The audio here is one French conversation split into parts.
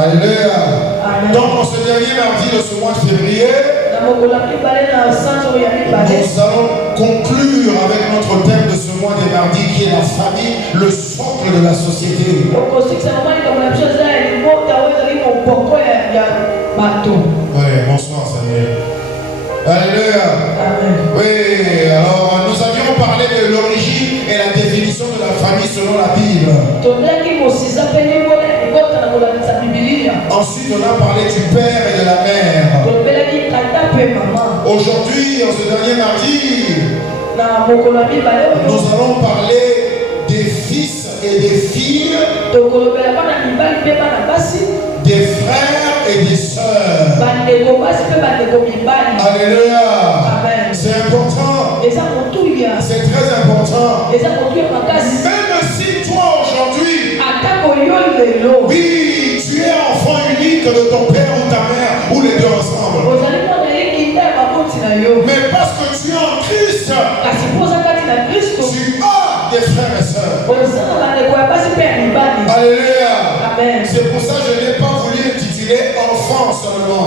Alléluia. Donc, en ce dernier mardi de ce mois de février, nous allons conclure avec notre thème de ce mois des mardis qui est la famille, le socle de la société. Oui, bonsoir Samuel. Alléluia. Oui, alors nous avions parlé de l'origine et la définition de la famille selon la Bible. Ensuite, on a parlé du père et de la mère. Aujourd'hui, en ce dernier mardi, nous allons parler des fils et des filles, des frères et des sœurs. Alléluia. C'est important. C'est très important. Même si toi aujourd'hui, oui, tu es enfant unique de ton père ou ta mère, ou les deux ensemble. Mais parce que tu es en Christ, tu as des frères et sœurs. Alléluia. C'est pour ça que je n'ai pas voulu intituler enfant seulement.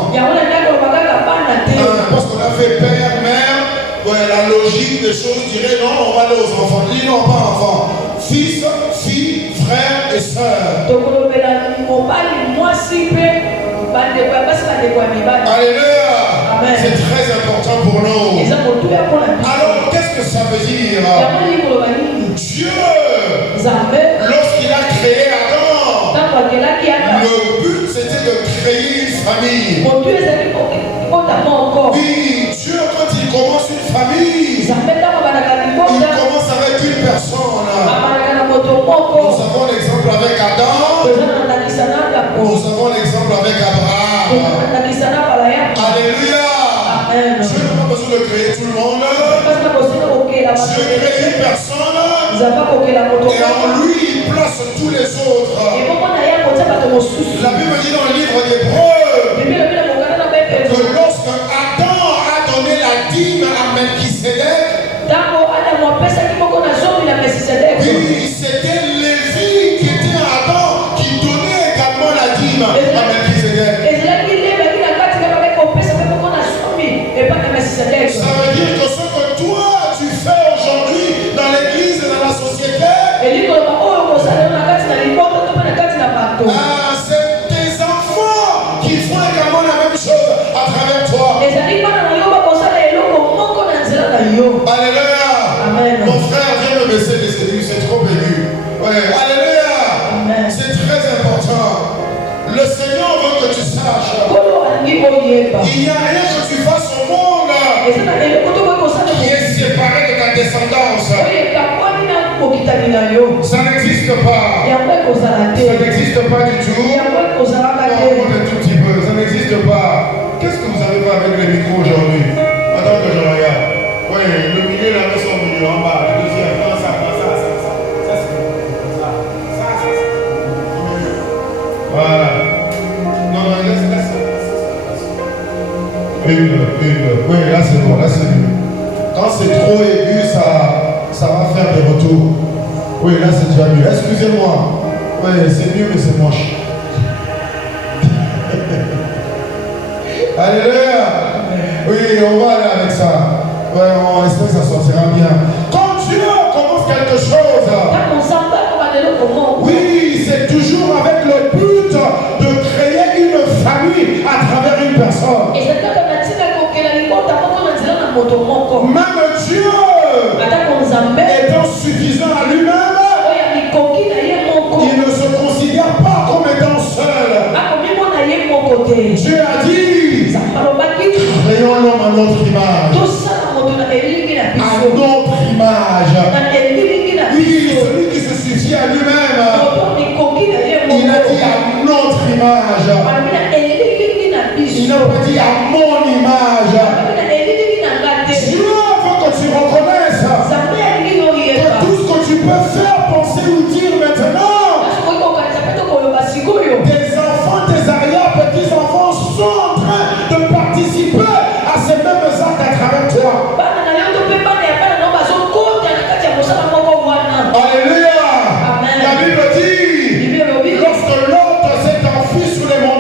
Parce qu'on a fait père, mère, la logique des choses dirait non, on va aller aux enfants. Dis non, pas enfants. Fils, fille, frère et sœur. Alléluia. C'est très important pour nous. Alors, qu'est-ce que ça veut dire? Dieu, lorsqu'il a créé Adam, le but c'était de créer une famille. Oui, Dieu, quand il commence une famille, il commence avec une personne. Nous avons l'exemple avec Adam. Nous avons l'exemple avec Abraham. Alléluia. Dieu n'a pas besoin de créer tout le monde. Dieu crée une personne et en lui il place tous les autres. La Bible dit dans le livre d'Hébreux que lorsque Adam a donné la dîme à Melchisedec, oui, c'était Lévi qui était Adam qui donnait également la dîme à Melchisedec. Ça veut dire que ce que toi tu fais aujourd'hui dans l'église et dans la société, c'est tes enfants qui font également la même chose à travers toi. Alléluia. Mon frère vient me baisser les cellules, c'est trop aigu. Ouais. Alléluia. C'est très important. Le Seigneur veut que tu saches. Il n'y a rien que tu fasses au monde qui est séparé de ta descendance. Ça n'existe pas. Ça n'existe pas du tout. Non, un tout petit peu. Ça n'existe pas. Qu'est-ce que vous avez fait avec le micro aujourd'hui? Attends que je regarde. Oui, le milieu là, ils sont venus en bas. Le deuxième, ça, ça, c'est voilà. Non, laisse. Oui, là c'est bon, là c'est mieux. Quand c'est trop aigu, ça va faire des retours. Oui, là c'est déjà mieux. Excusez-moi. Oui, c'est mieux, mais c'est moche. Alléluia. Oui, on va aller avec ça. Ouais, on espère que ça sortira bien. Quand Dieu commence quelque chose, oui, c'est toujours avec le but de créer une famille à travers une personne. Même Dieu étant suffisant à lui-même, il ne se considère pas comme étant seul. Dieu a dit, créons l'homme à notre image. À notre image. Oui, celui qui se suffit à lui-même, il a dit à notre image. Il n'a pas dit à mon image. Dieu veut que tu reconnaisses que tout ce que tu peux faire, penser ou dire maintenant, tes enfants, tes arrière-petits-enfants sont en train de participer à ces mêmes actes à travers toi. Alléluia. La Bible dit, lorsque l'autre s'est enfui sous les montagnes,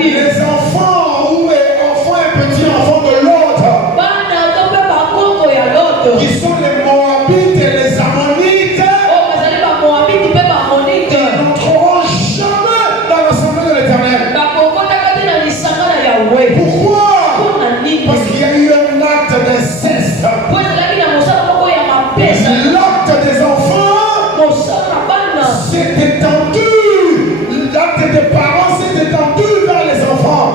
Les enfants ou enfants et petits-enfants de l'autre, qui sont les Moabites et les Ammonites, n'entreront jamais dans l'assemblée de l'Éternel. Pourquoi? Parce qu'il y a eu un acte d'inceste. L'acte des enfants s'est étendu. L'acte des parents s'est étendu vers les enfants.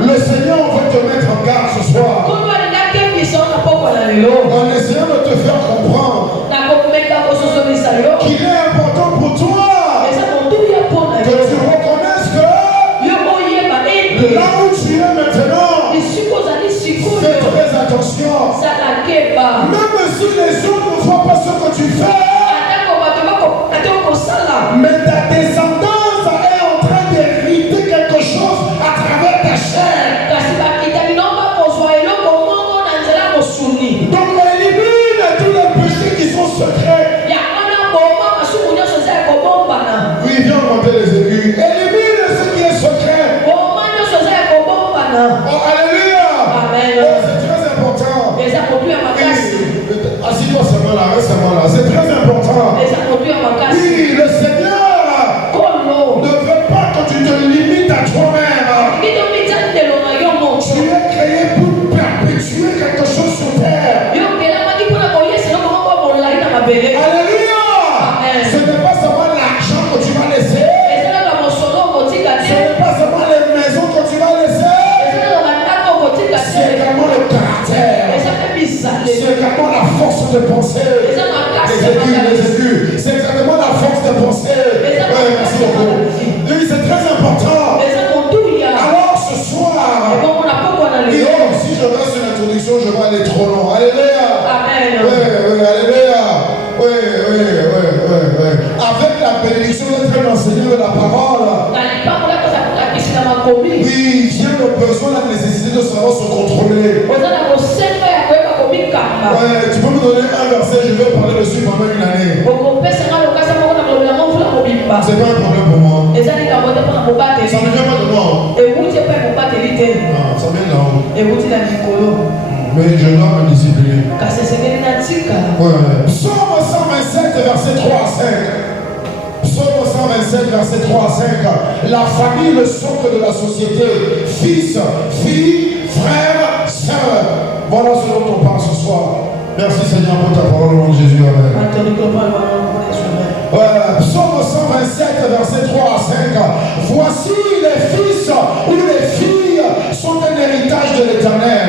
Le Seigneur veut te mettre en garde ce soir, en essayant de te faire comprendre qu'il est important pour toi que tu reconnaisses que là où tu es maintenant, fais très attention. Même si les autres ne voient pas ce que tu fais, mais ta descendance est en train d'hériter quelque chose à travers ta chair. Donc élimine tous les péchés qui sont secrets. Oui, viens monter les aigus. Élimine ce qui est secret. Oh, alléluia. Amen. Oh, c'est très important. Assis-toi seulement là, reste seulement là. C'est très important. Oui, le Seigneur ne veut pas que tu te limites à toi-même. Tu es créé pour perpétuer quelque chose sur terre. Alléluia. Ce n'est pas seulement l'argent que tu vas laisser. Ce n'est pas seulement les maisons que tu vas laisser. C'est également le caractère. C'est également la force de penser. Les aigus. C'est exactement la force de penser. Merci beaucoup. Oui, c'est très important. Alors ce soir, si je reste sur l'introduction, je vais aller trop long. Alléluia. Amen. Oui, alléluia. Oui. Avec la bénédiction d'être l'enseignant de la parole, oui, vient le besoin, la nécessité de savoir se contrôler. Tu peux me donner un verset, je vais parler dessus pendant une année. C'est pas un problème pour moi. Ça ne vient pas de moi. Ça vient d'en haut. Mais je dois me discipliner. Psaume 127, verset 3 à 5. Psaume 127, verset 3 à 5. La famille, le socle de la société. Fils, fille, frère, sœur. Voilà ce dont on parle ce soir. Merci Seigneur pour ta parole au nom de Jésus. Amen. Psaume 127, verset 3 à 5. Voici les fils ou les filles sont un héritage de l'Éternel.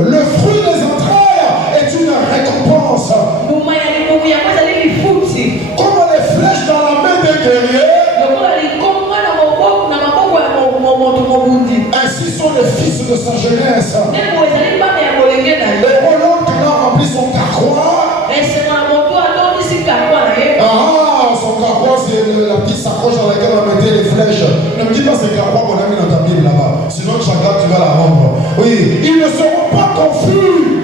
Le fruit des entrailles est une récompense. Comme les flèches dans la main d'un guerrier, ainsi sont les fils de sa jeunesse. Le Roland qui a rempli son carquois. Son carquois, c'est la petite sacoche dans laquelle on mettait les flèches. Ne me dis pas c'est carquois qu'on a mis dans ta Bible là-bas. Sinon, chacun, tu vas la rendre. Oui, ils ne seront pas confus.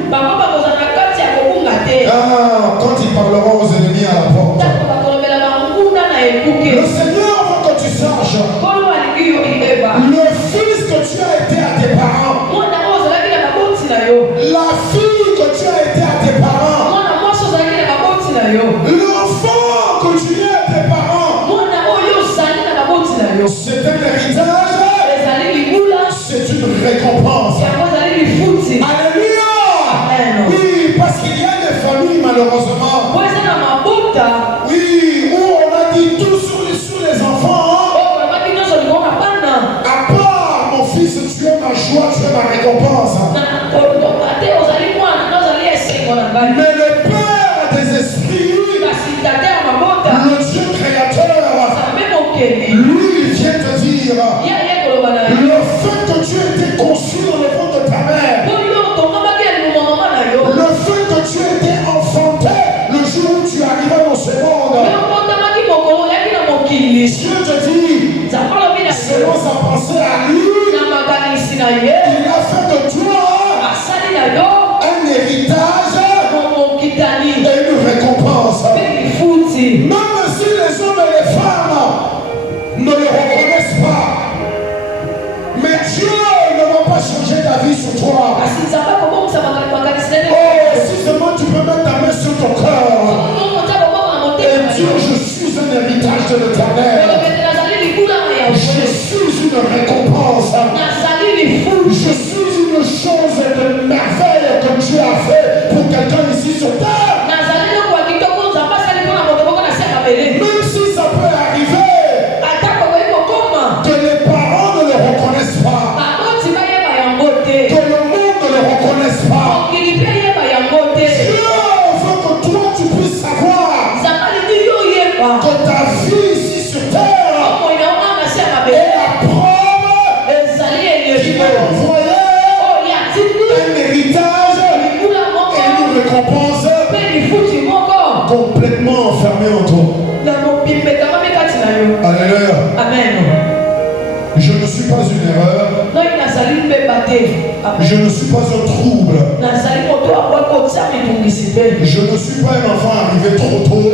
Quand ils parleront aux ennemis à la porte. Le Seigneur veut que tu saches. Le fils que tu as été à tes parents. La fille que tu as été à tes parents. L'enfant que tu es à tes parents. C'est un héritage. C'est une récompense. Alléluia. Oui, parce qu'il y a des familles malheureusement. Oui, où on a dit tout sur les enfants. À part mon fils, tu es ma joie, tu es ma récompense. Mais le Père des esprits, le Dieu créateur, lui vient te dire le fait que tu étais conçu dans le ventre de ta mère, le fait que tu étais enfanté le jour où tu arrivais dans ce monde, Dieu te dit, selon sa pensée à lui, il a fait de toi un héritage mettre ta main sur ton cœur et dire je suis un héritage de l'Éternel. Je suis une récompense. Je suis une chose de merveille que Dieu a fait pour quelqu'un ici sur terre. Même si ça peut arriver que les parents ne le reconnaissent pas, que le monde ne le reconnaisse pas, Dieu veut que toi tu puisses savoir que ta vie ici sur terre est la preuve qu'il a envoyé un héritage et une récompense complètement enfermée en toi. Alléluia. Amen. Je ne suis pas une erreur. Je ne suis pas un trouble. Je ne suis pas un enfant arrivé trop tôt.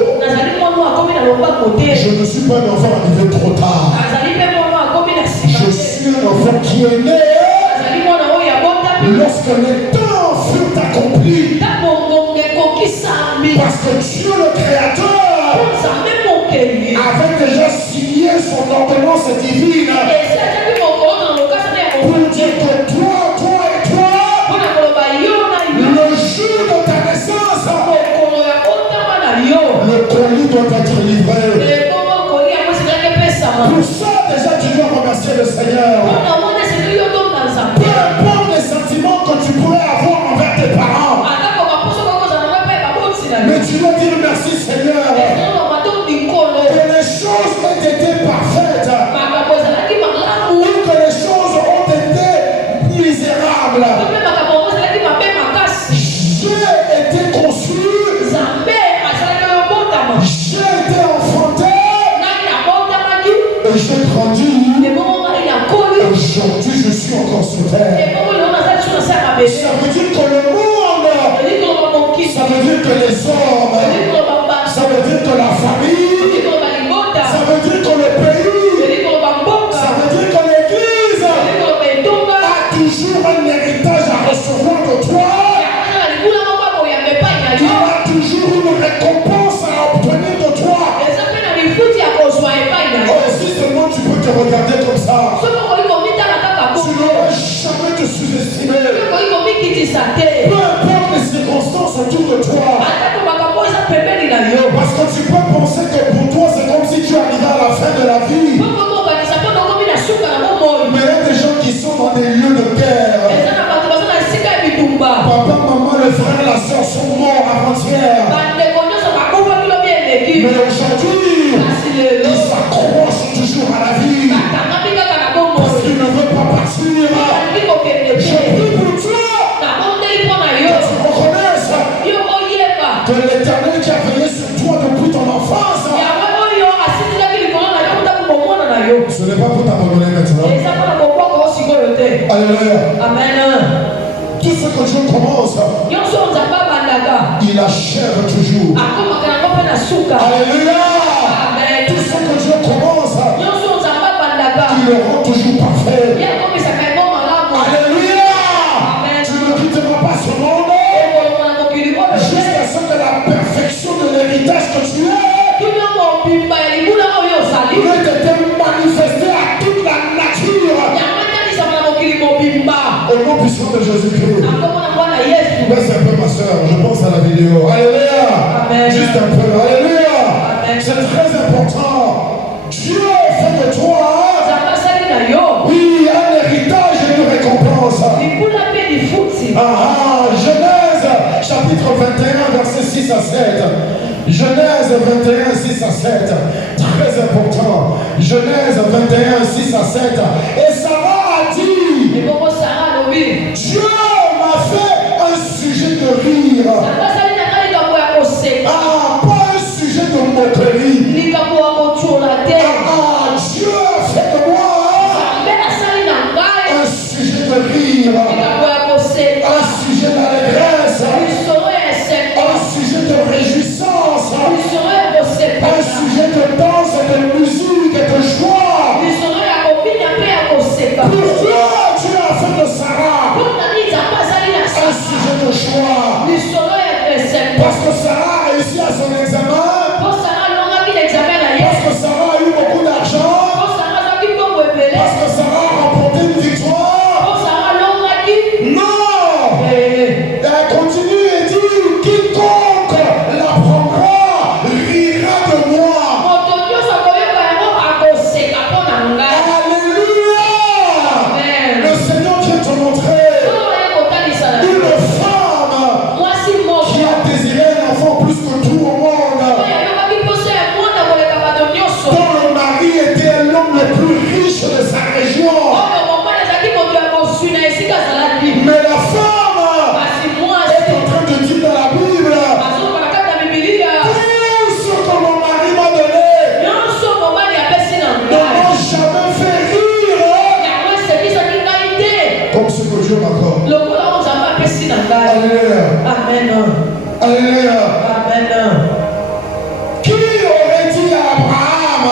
Je ne suis pas un enfant arrivé trop tard. Je suis un enfant qui est né lorsque les temps furent accomplis. Parce que Dieu le Créateur avait déjà signé son ordonnance divine pour dire que toi et toi, le jour de ta naissance, le colis doit être livré. Pour ça, déjà, tu dois remercier le Seigneur. Peu importe les sentiments que tu pourrais avoir envers tes parents, mais tu dois dire merci Seigneur que les choses ont été parfaites ou que les choses ont été misérables. J'ai été conçu, j'ai été enfanté et j'ai grandi. Aujourd'hui je suis encore sur terre. Ça veut dire que le monde, ça veut dire que les hommes, ça veut dire que la famille, ça veut dire que le pays, ça veut dire que l'église a toujours un héritage à recevoir de toi. Il a toujours une récompense à obtenir de toi. Oh, si seulement tu peux te regarder comme ça, tu n'auras jamais te sous-estimer. Peu importe les circonstances autour de toi. Parce que tu peux penser que pour toi c'est comme si tu arrivais à la fin de la vie. Mais il y a des gens qui sont dans des lieux de guerre. Papa, maman, le frère, la soeur sont morts avant-hier. Mais aujourd'hui, ils s'accrochent toujours à la vie. Parce qu'ils ne veulent pas partir. Je prie pour toi. Que tu reconnaisses que l'Éternel qui a veillé sur toi depuis ton enfance, ce n'est pas pour t'abandonner maintenant. Alléluia. Amen. Tout ce que Dieu commence, il achève toujours. Alléluia. Tout ce que Dieu commence, il le rend toujours parfait. Alléluia. Tu ne quitteras pas ce monde jusqu'à ce que la perfection de l'héritage que tu es ait été manifestée à toute la nature. Au nom puissant de Jésus-Christ. Baisse un peu ma soeur, je pense à la vidéo. Alléluia. Amen. Juste un peu. Alléluia. Amen. C'est très important. Dieu fait de toi, oui, un héritage et une récompense. Genèse chapitre 21 verset 6 à 7. Genèse 21 6 à 7. Très important. Genèse 21 6 à 7. Et Sarah a dit, Dieu m'a fait un sujet de rire. Pas un sujet de moquerie. Dieu a fait de moi un sujet de rire, un sujet d'allégresse, un sujet de réjouissance, un sujet de danse et de musique et de joie. Pourquoi Dieu a fait de Sarah un sujet de joie? Parce que Sarah a réussi à son examen. Parce que Sarah a eu beaucoup d'argent. Parce que Sarah a remporté une victoire. Non! Elle continue et dit quiconque l'apprendra rira de moi. Alléluia! Le Seigneur vient te montrer une femme qui a désiré un enfant plus que tout au monde. Dont le mari était l'homme le plus riche de sa région. Mais la femme est en train de dire dans la Bible, tout ce que mon mari m'a donné ne m'a jamais fait rire comme ce que Dieu m'accorde. Alléluia. Amen. Alléluia. Amen. Qui aurait dit à Abraham,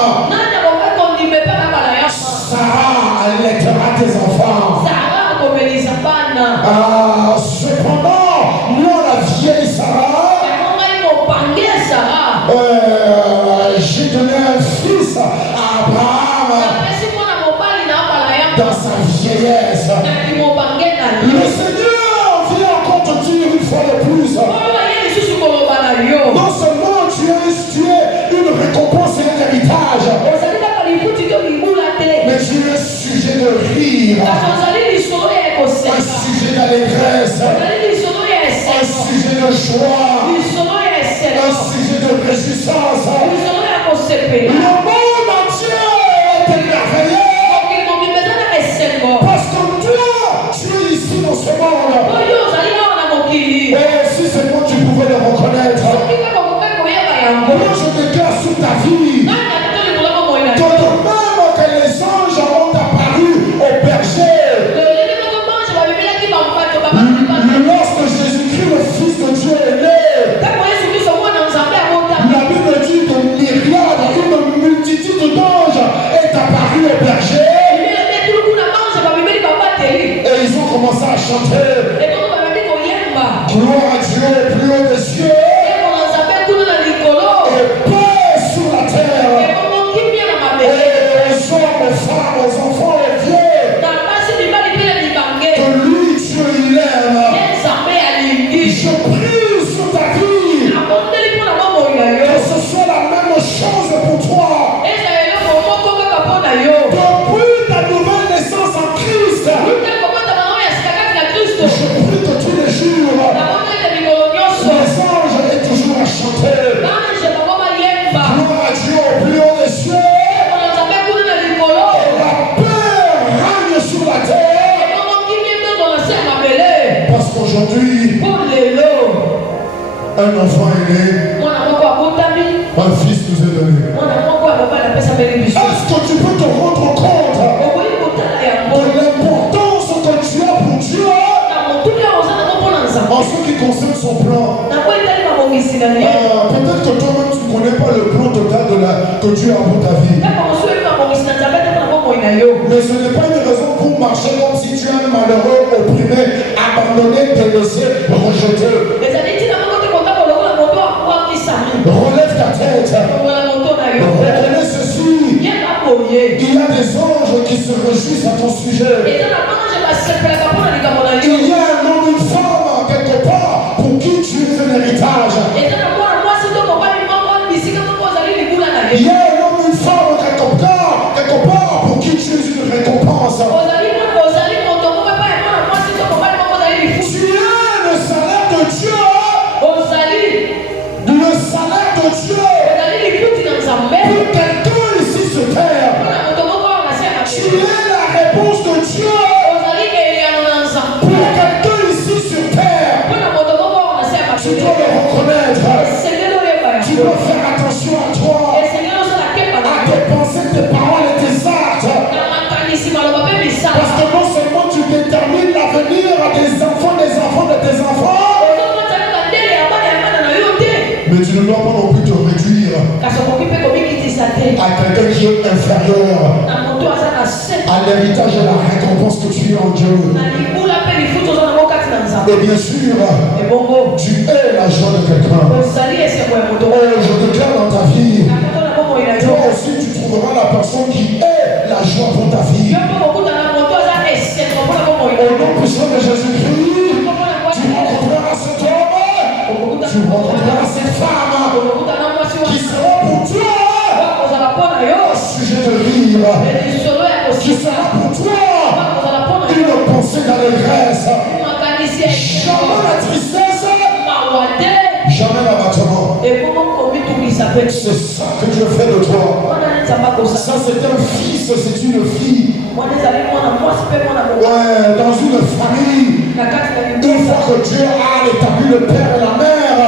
Sarah allaitera tes enfants? Cependant, moi la vieille Sarah, j'ai donné un fils à Abraham dans sa vieillesse. Le Seigneur vient encore te dire une fois de plus, non seulement tu es une récompense et un héritage, mais tu es sujet de rire, un sujet d'allégresse, un sujet de joie, un sujet de réjouissance. Le monde entier est émerveillé parce que toi, tu es ici dans ce monde. Et si seulement tu pouvais le reconnaître, moi je déclare sur ta vie que de même que les anges ont apparu au berger lorsque Jésus-Christ, le Fils de Dieu, est né, la Bible dit que myriade, une multitude d'anges est apparue au berger et ils ont commencé à chanter gloire à Dieu plus haut des cieux et paix sur la terre et aux hommes, aux femmes, aux enfants, aux vieux que lui Dieu il aime. Je prie sur ta vie que ce soit la même chose pour toi. Depuis ta nouvelle naissance en Christ, je prie que tous les jours les anges aient toujours à chanter gloire à Dieu au plus haut des cieux et la paix règne sur la terre. Parce qu'aujourd'hui un enfant est né, un fils nous est donné. Est-ce que tu peux te rendre compte de l'importance que tu as pour Dieu en ce qui concerne son plan? Peut-être que toi-même tu ne connais pas le plan total que Dieu a pour ta vie. Mais ce n'est pas une raison pour marcher comme si tu es un malheureux, opprimé, abandonné, délaissé, rejeté. Relève ta tête. Reconnais ceci. Il y a des anges qui se réjouissent à ton sujet. Il y a un homme, une femme quelque part pour qui tu es un héritage. Il y a un homme, une femme quelque part pour qui tu es une récompense. Tu es le salaire de Dieu. Le salaire de Dieu pour quelqu'un ici sur terre. Tu es la réponse de Dieu pour quelqu'un ici sur terre. Tu dois le reconnaître. Tu dois faire attention à toi, à tes pensées, tes paroles et tes actes. Parce que non seulement tu détermines l'avenir des enfants de tes enfants, mais tu ne dois pas non plus te réduire à quelqu'un qui est inférieur à l'héritage et la récompense que tu as en Dieu. Et bien sûr, tu es la joie de quelqu'un. Oh, je déclare dans ta vie, toi aussi tu trouveras la personne qui est la joie pour ta vie. Au nom puissant de Jésus-Christ, tu rencontreras cet homme, tu rencontreras cette femme qui sera pour toi un sujet de rire, qui sera pour toi une pensée d'allégresse. Jamais la tristesse, jamais l'abattement. C'est ça que Dieu fait de toi. Ça c'est un fils, c'est une fille. Ouais, dans une famille, une fois que Dieu a établi le père et la mère,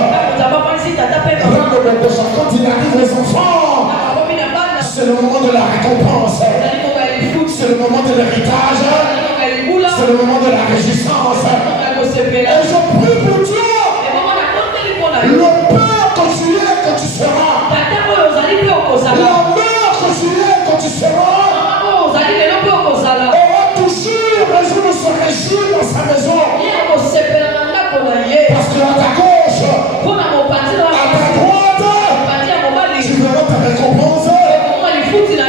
quand il arrive aux enfants, c'est le moment de la récompense, c'est le moment de l'héritage, c'est le moment de la réjouissance. Et je prie pour toi, le père que tu es, que tu seras, la mère que tu es, que tu seras, aura toujours raison de se réjouir dans sa maison. Parce que à ta gauche, à ta droite, tu verras ta récompense,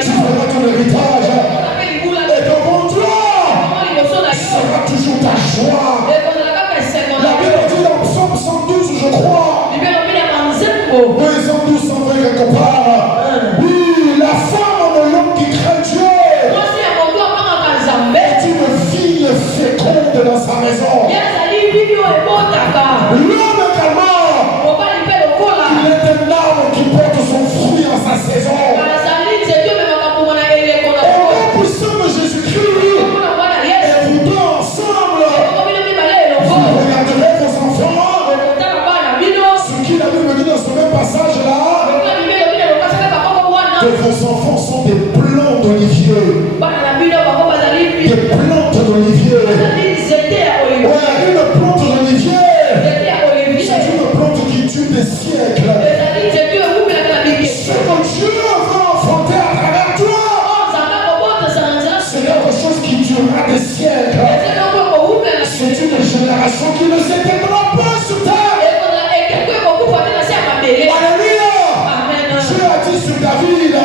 tu verras ton héritage. Et devant toi sera toujours ta joie. La Bible dit dans Psaume 112, je crois. Oui, 112, 120 quelque part. Oui, la femme de l'homme qui craint Dieu est une fille féconde dans sa maison. L'homme également, il est un arbre qui porte son fruit en sa saison. Au nom puissant de Jésus-Christ, et vous deux ensemble, vous regarderez vos enfants. Ce qu'il a vu dit dans ce même passage-là, que vos enfants sont des plantes d'olivier. Des plantes d'olivier. Ouais, une plante d'olivier. C'est une plante qui tue des siècles. Ce que Dieu veut enfanter à travers toi, c'est quelque chose qui durera des siècles. C'est une génération qui ne s'éteindra pas sur terre. Alléluia. Dieu a dit sur David,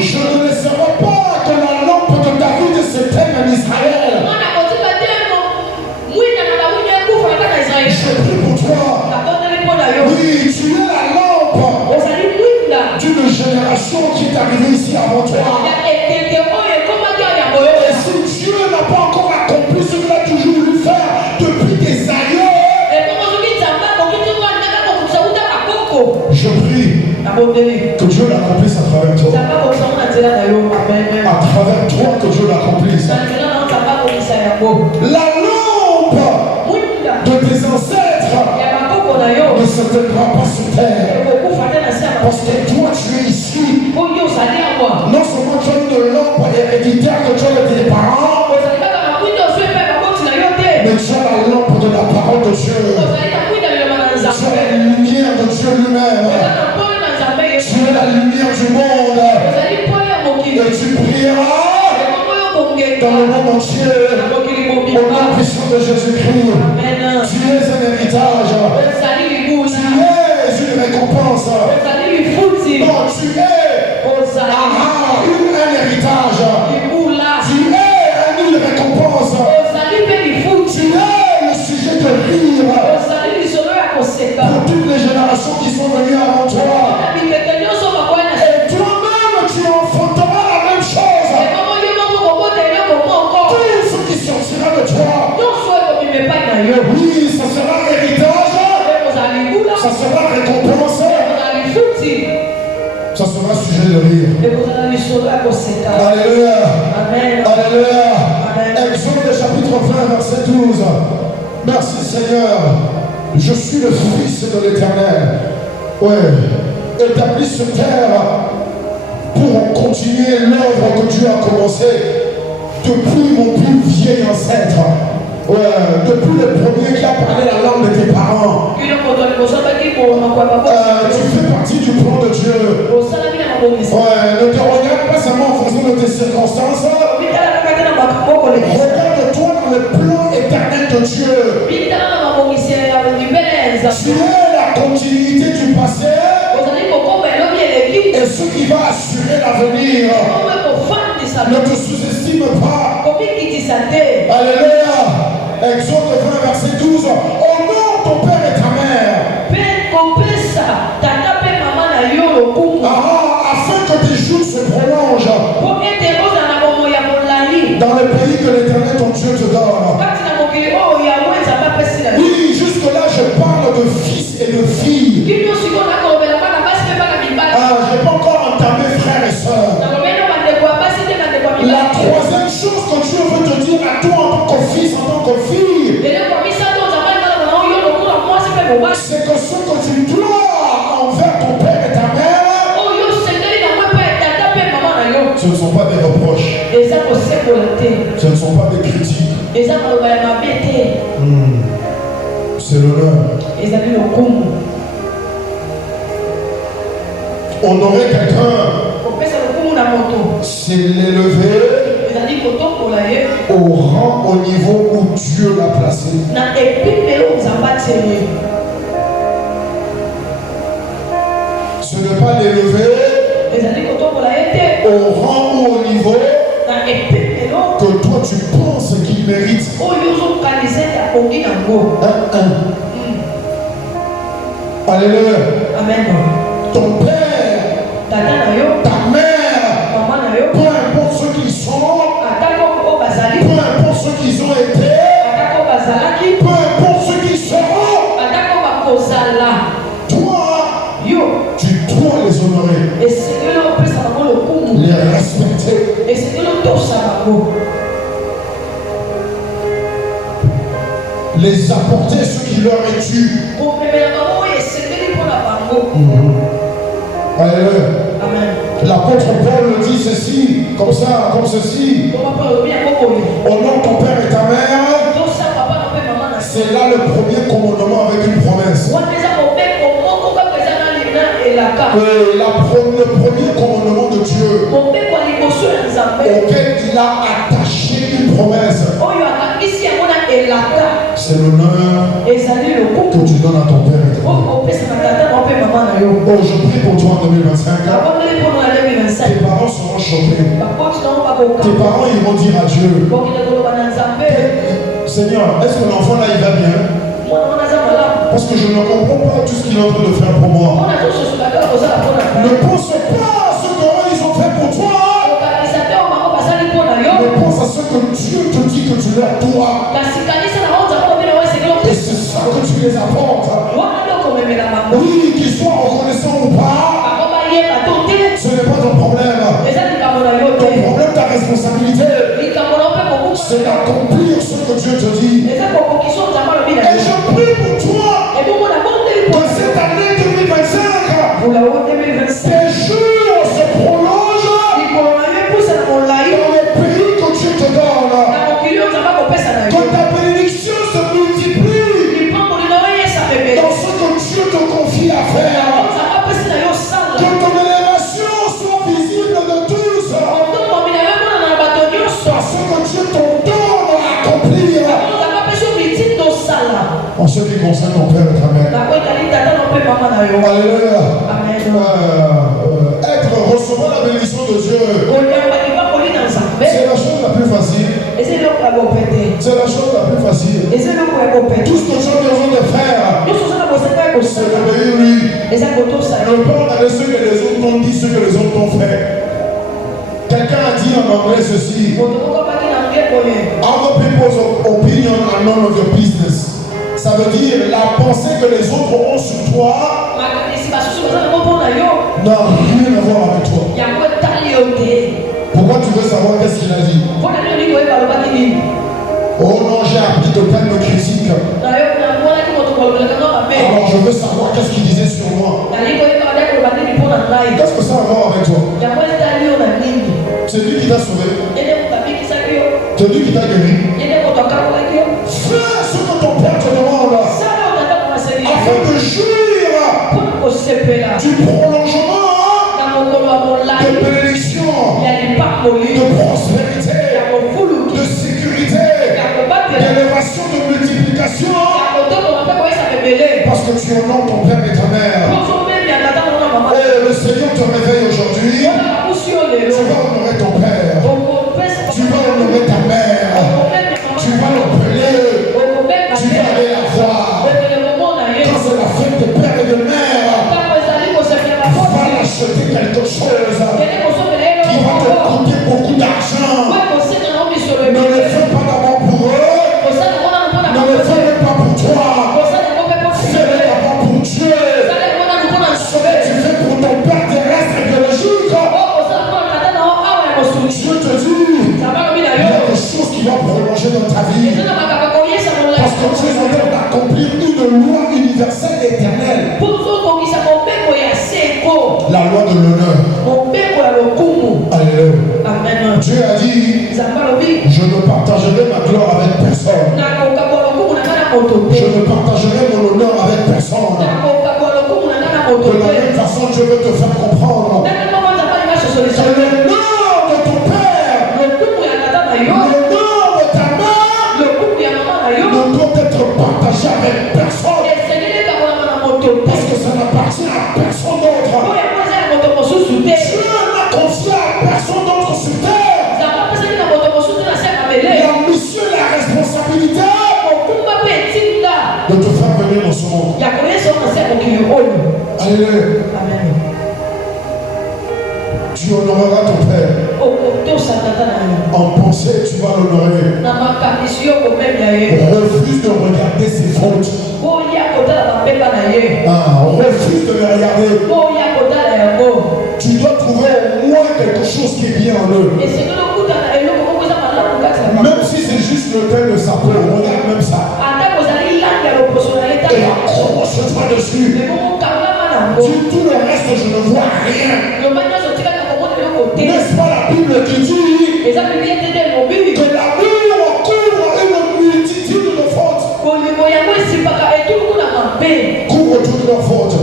je ne laisserai pas que la lampe de David s'éteigne en Israël. Je prie pour toi. Oui, tu es la lampe d'une génération qui est arrivée ici avant toi. Et si Dieu n'a pas encore accompli ce qu'il a toujours voulu faire depuis des années, je prie que Dieu l'accomplisse à travers toi. À travers toi que Dieu l'accomplisse. La lampe de tes ancêtres ne s'éteindra pas sur terre. Parce que toi tu es ici. Non seulement tu as une lampe héréditaire que tu as de tes parents, mais tu as la lampe de la parole de Dieu. Tu as la lumière de Dieu lui-même. Tu es la lumière du monde. Et tu prieras dans le monde entier. Au nom puissant de Jésus-Christ. Tu es un héritage. Tu es une récompense. Non, tu es un héritage. Tu es une récompense. Tu es le sujet de rire pour toutes les générations qui sont venues avant toi. Et toi-même, tu enfanteras la même chose. Tout ce qui sortira de toi, oui, ça sera héritage, ça sera récompense, ça sera sujet de rire. Alléluia. Alléluia. Exode chapitre 20, verset 12. Merci Seigneur. Je suis le Fils de l'Éternel. Ouais. Établi sur terre pour continuer l'œuvre que Dieu a commencée depuis mon plus vieil ancêtre. Ouais. Depuis le premier qui a parlé la langue de tes parents. Tu fais partie du plan de Dieu. Ouais. Ne te regarde pas seulement en fonction de tes circonstances. Regarde-toi dans le plan éternel de Dieu. Tu es la continuité du passé et ce qui va assurer l'avenir. Ne te sous-estime pas. Alléluia. Exode 20, verset 12. Honore ton père et ta mère. Afin que tes jours se prolongent dans le pays que l'Éternel ton Dieu te donne. Oui, jusque-là, je parle de fils et de filles. Je n'ai pas encore entamé, frères et sœurs. La troisième chose que Dieu veut te dire à toi en tant que fils, en tant que fille, c'est que ce que tu dois envers ton père et ta mère, ce ne sont pas des reproches. Ce ne sont pas des critiques. C'est l'honneur. Honorer quelqu'un, c'est l'élever au rang, au niveau où Dieu l'a placé. Ce n'est pas l'élever au rang ou au niveau que toi tu penses qu'il mérite. Alléluia. Amen. Ton père, ta mère, peu importe ce qu'ils sont, peu importe ce qu'ils ont été, peu importe ce qu'ils seront, toi, tu dois les honorer, les respecter, les apporter ce qui leur est dû. Alléluia. L'apôtre Paul dit ceci, comme ça, comme ceci. Honore ton père et ta mère. C'est là le premier commandement avec une promesse. Le premier commandement de Dieu auquel il a attaché une promesse. C'est l'honneur que tu donnes à ton père et ta mère. Oh, je prie pour toi en 2025. Tes parents seront choqués. Tes parents iront dire à Dieu, Seigneur, est-ce que l'enfant là il va bien? Parce que je ne comprends pas tout ce qu'il est en train de faire pour moi. Ne pense pas à ce qu'ils ont fait pour toi. Mais pense à ce que Dieu te dit que tu leur dois. Et c'est ça que tu les apportes. Oui, qu'ils soient reconnaissants ou pas, ce n'est pas ton problème. Ton problème, ta responsabilité, c'est d'accomplir ce que Dieu te dit. Et je prie pour toi que cette année 2025, tes jours se prolongent dans le pays que Dieu te donne. Que ta bénédiction se multiplie dans ce que Dieu te confie à faire. Que ton élévation soit visible de tous. Parce que Dieu te donne à accomplir. En ce qui concerne ton père et ta mère. Alléluia. Recevoir la bénédiction de Dieu, c'est la chose la plus facile. C'est la chose la plus facile. Tout ce que tu as besoin de faire, c'est d'obéir lui. Ne pas regarder ce que les autres t'ont dit, ce que les autres t'ont fait. Quelqu'un a dit en anglais ceci: Other people's opinion are none of your business. Ça veut dire la pensée que les autres ont sur toi n'a rien à voir avec toi. Pourquoi tu veux savoir qu'est-ce qu'il a dit? Oh non, j'ai appris de plein de critiques. Alors je veux savoir qu'est-ce qu'il disait sur moi. Qu'est-ce que ça a à voir avec toi? C'est lui qui t'a sauvé. C'est lui qui t'a guéri. Fais ce que ton père te demande afin de jouir du prolongement de bénédiction, de prospérité, de sécurité, Tu honores ton père et ta mère. Et le Seigneur te réveille aujourd'hui. Tu vas honorer ton père. Tu vas honorer ta mère. Tu vas l'appeler. Tu vas aller la voir. Quand c'est la fête de père et de mère, va l'acheter quelque chose qui va te coûter beaucoup d'argent. Ne le fais pas d'abord pour eux. Ne le fais même pas pour toi. Fais-le d'abord pour Dieu. Ce que tu fais pour ton père terrestre et biologique. Dieu te dit, il y a des choses qui vont prolonger dans ta vie. Parce que tu es en train d'accomplir une loi universelle et éternelle. La loi de l'honneur. Alléluia. Dieu a dit, je ne partagerai ma gloire avec personne. Je ne partagerai mon honneur avec personne. De la même façon, je veux te faire comprendre que le nom de ton père, le nom de ta mère ne doit être partagé avec personne. Parce que ça n'appartient à personne d'autre. Dieu n'a confié à personne d'autre sur terre. La mission et la responsabilité de te faire venir dans ce monde. Alléluia. Tu honoreras ton père. En pensée, tu vas l'honorer. Refuse de regarder ses fautes. Refuse de les regarder. Tu dois trouver au moins quelque chose qui est bien en eux. Même si c'est juste le teint de sa peau, regarde même ça. Et accroche-toi dessus. Dis tout le reste, je ne vois rien. N'est-ce pas la Bible qui dit que l'amour couvre une multitude de fautes? Couvre toutes leurs fautes.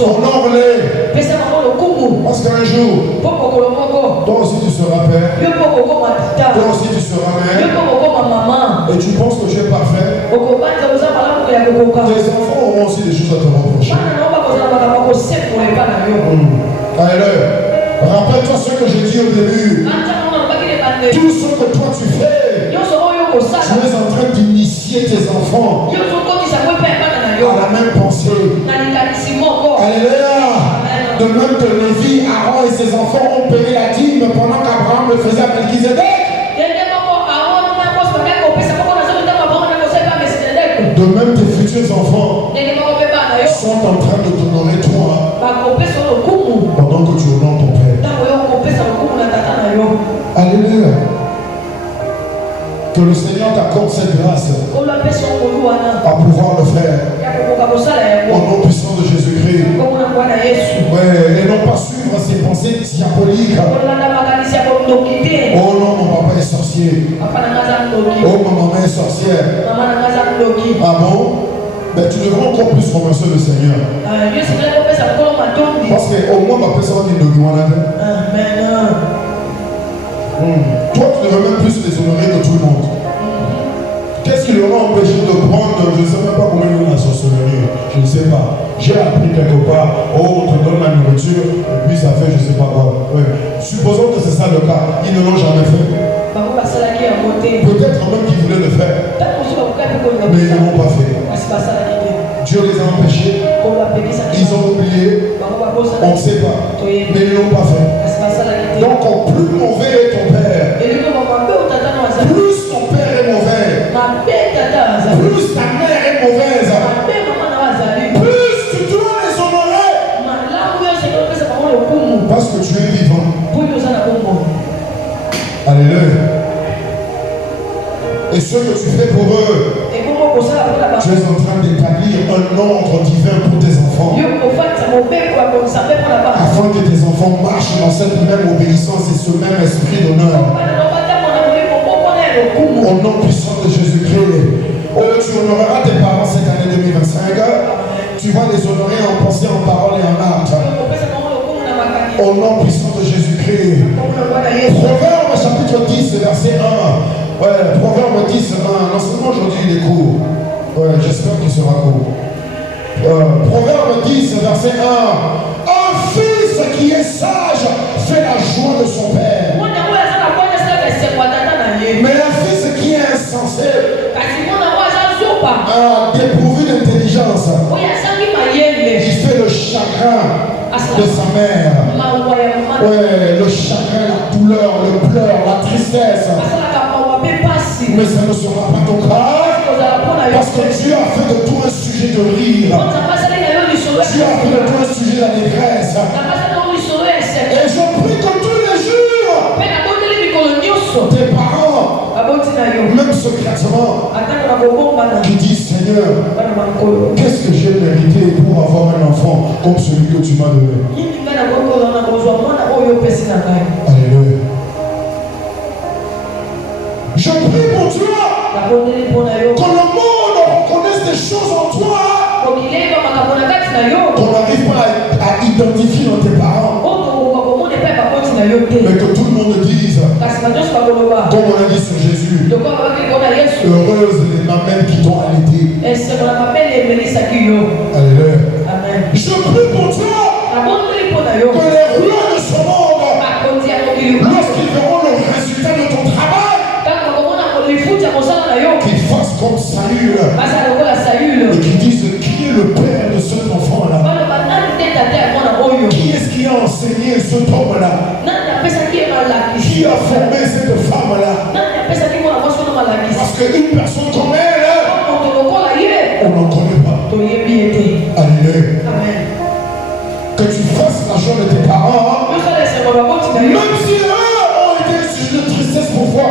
Honore-les. Parce qu'un jour, toi aussi tu seras père. Toi aussi tu seras mère. Et tu penses que tu es parfait. Tes enfants auront aussi des choses à te reprocher. Alléluia. Rappelle-toi ce que j'ai dit au début. Tout ce que toi tu fais, tu es en train d'initier tes enfants à la même pensée. Alléluia. De même que Lévi, Aaron et ses enfants ont payé la dîme pendant qu'Abraham le faisait à Melchizedek. De même tes futurs enfants sont en train de t'honorer toi pendant que tu honores ton père. Alléluia. Que le Seigneur t'accorde cette grâce à pouvoir le faire. Au nom puissant de Jésus-Christ. Ouais, et non pas suivre ses pensées diaboliques. Oh non, mon papa est sorcier. Oh, ma maman est sorcière. Ah bon? Ben, tu devrais encore plus remercier le Seigneur. Parce qu'au moins, ma personne qui nous dit toi, tu devrais même plus les honorer que tout le monde. Qu'est-ce qui leur a empêché de prendre, je ne sais même pas combien de la sorcellerie, je ne sais pas. J'ai appris quelque part, oh, on te donne la nourriture, et puis ça fait je ne sais pas quoi. Ouais. Supposons que c'est ça le cas, ils ne l'ont jamais fait. Peut-être même qu'ils voulaient le faire, mais ils ne l'ont pas fait. Dieu les a empêchés, ils ont oublié, on ne sait pas, mais ils ne l'ont pas fait. Donc, plus mauvais est ton père, plus ton père est mauvais, plus ta mère est mauvaise, plus tu dois les honorer, parce que tu es vivant. Alléluia. Et ce que tu fais pour eux, tu es en train d'établir un ordre divin pour tes enfants. Afin que tes enfants marchent dans cette même obéissance et ce même esprit d'honneur. Au nom puissant de Jésus-Christ. Oh, tu honoreras tes parents cette année 2025. Tu vas les honorer en pensée, en parole et en acte. Au nom puissant de Jésus-Christ. Proverbe chapitre 10, verset 1. Ouais, Proverbe 10, 1. L'enseignement aujourd'hui il est court. Ouais, j'espère qu'il sera court. Proverbe 10, verset 1. Un fils qui est sage fait la joie de son père. Mais un fils qui est insensé, dépourvu d'intelligence, il fait le chagrin de sa mère. Ouais, le chagrin, la douleur, le pleur, la tristesse. Mais ça ne sera pas ton cas, parce que Dieu a fait de toi un sujet de rire. Dieu a fait de toi un sujet d'allégresse. Et je prie que tous les jours, tes parents, même secrètement, qui disent Seigneur, qu'est-ce que j'ai mérité pour avoir un enfant comme celui que tu m'as donné? Alléluia. Je prie pour toi que le monde reconnaisse des choses en toi qu'on n'arrive pas à identifier dans tes parents. Mais que tout le monde dise, comme on a dit sur Jésus, heureuses les mamelles qui t'ont allaité. Alléluia. Je prie pour toi que les rois de ce monde, lorsqu'ils verront le résultat de ton travail, qu'ils fassent comme Saül et qu'ils disent qui est le père de cet enfant-là? Qui est-ce qui a enseigné cet homme-là? Qui a formé cette femme-là? Parce qu'une personne comme elle, on n'en connaît pas. Alléluia. Que tu fasses la joie de tes parents, même si eux ont été un sujet de tristesse pour toi.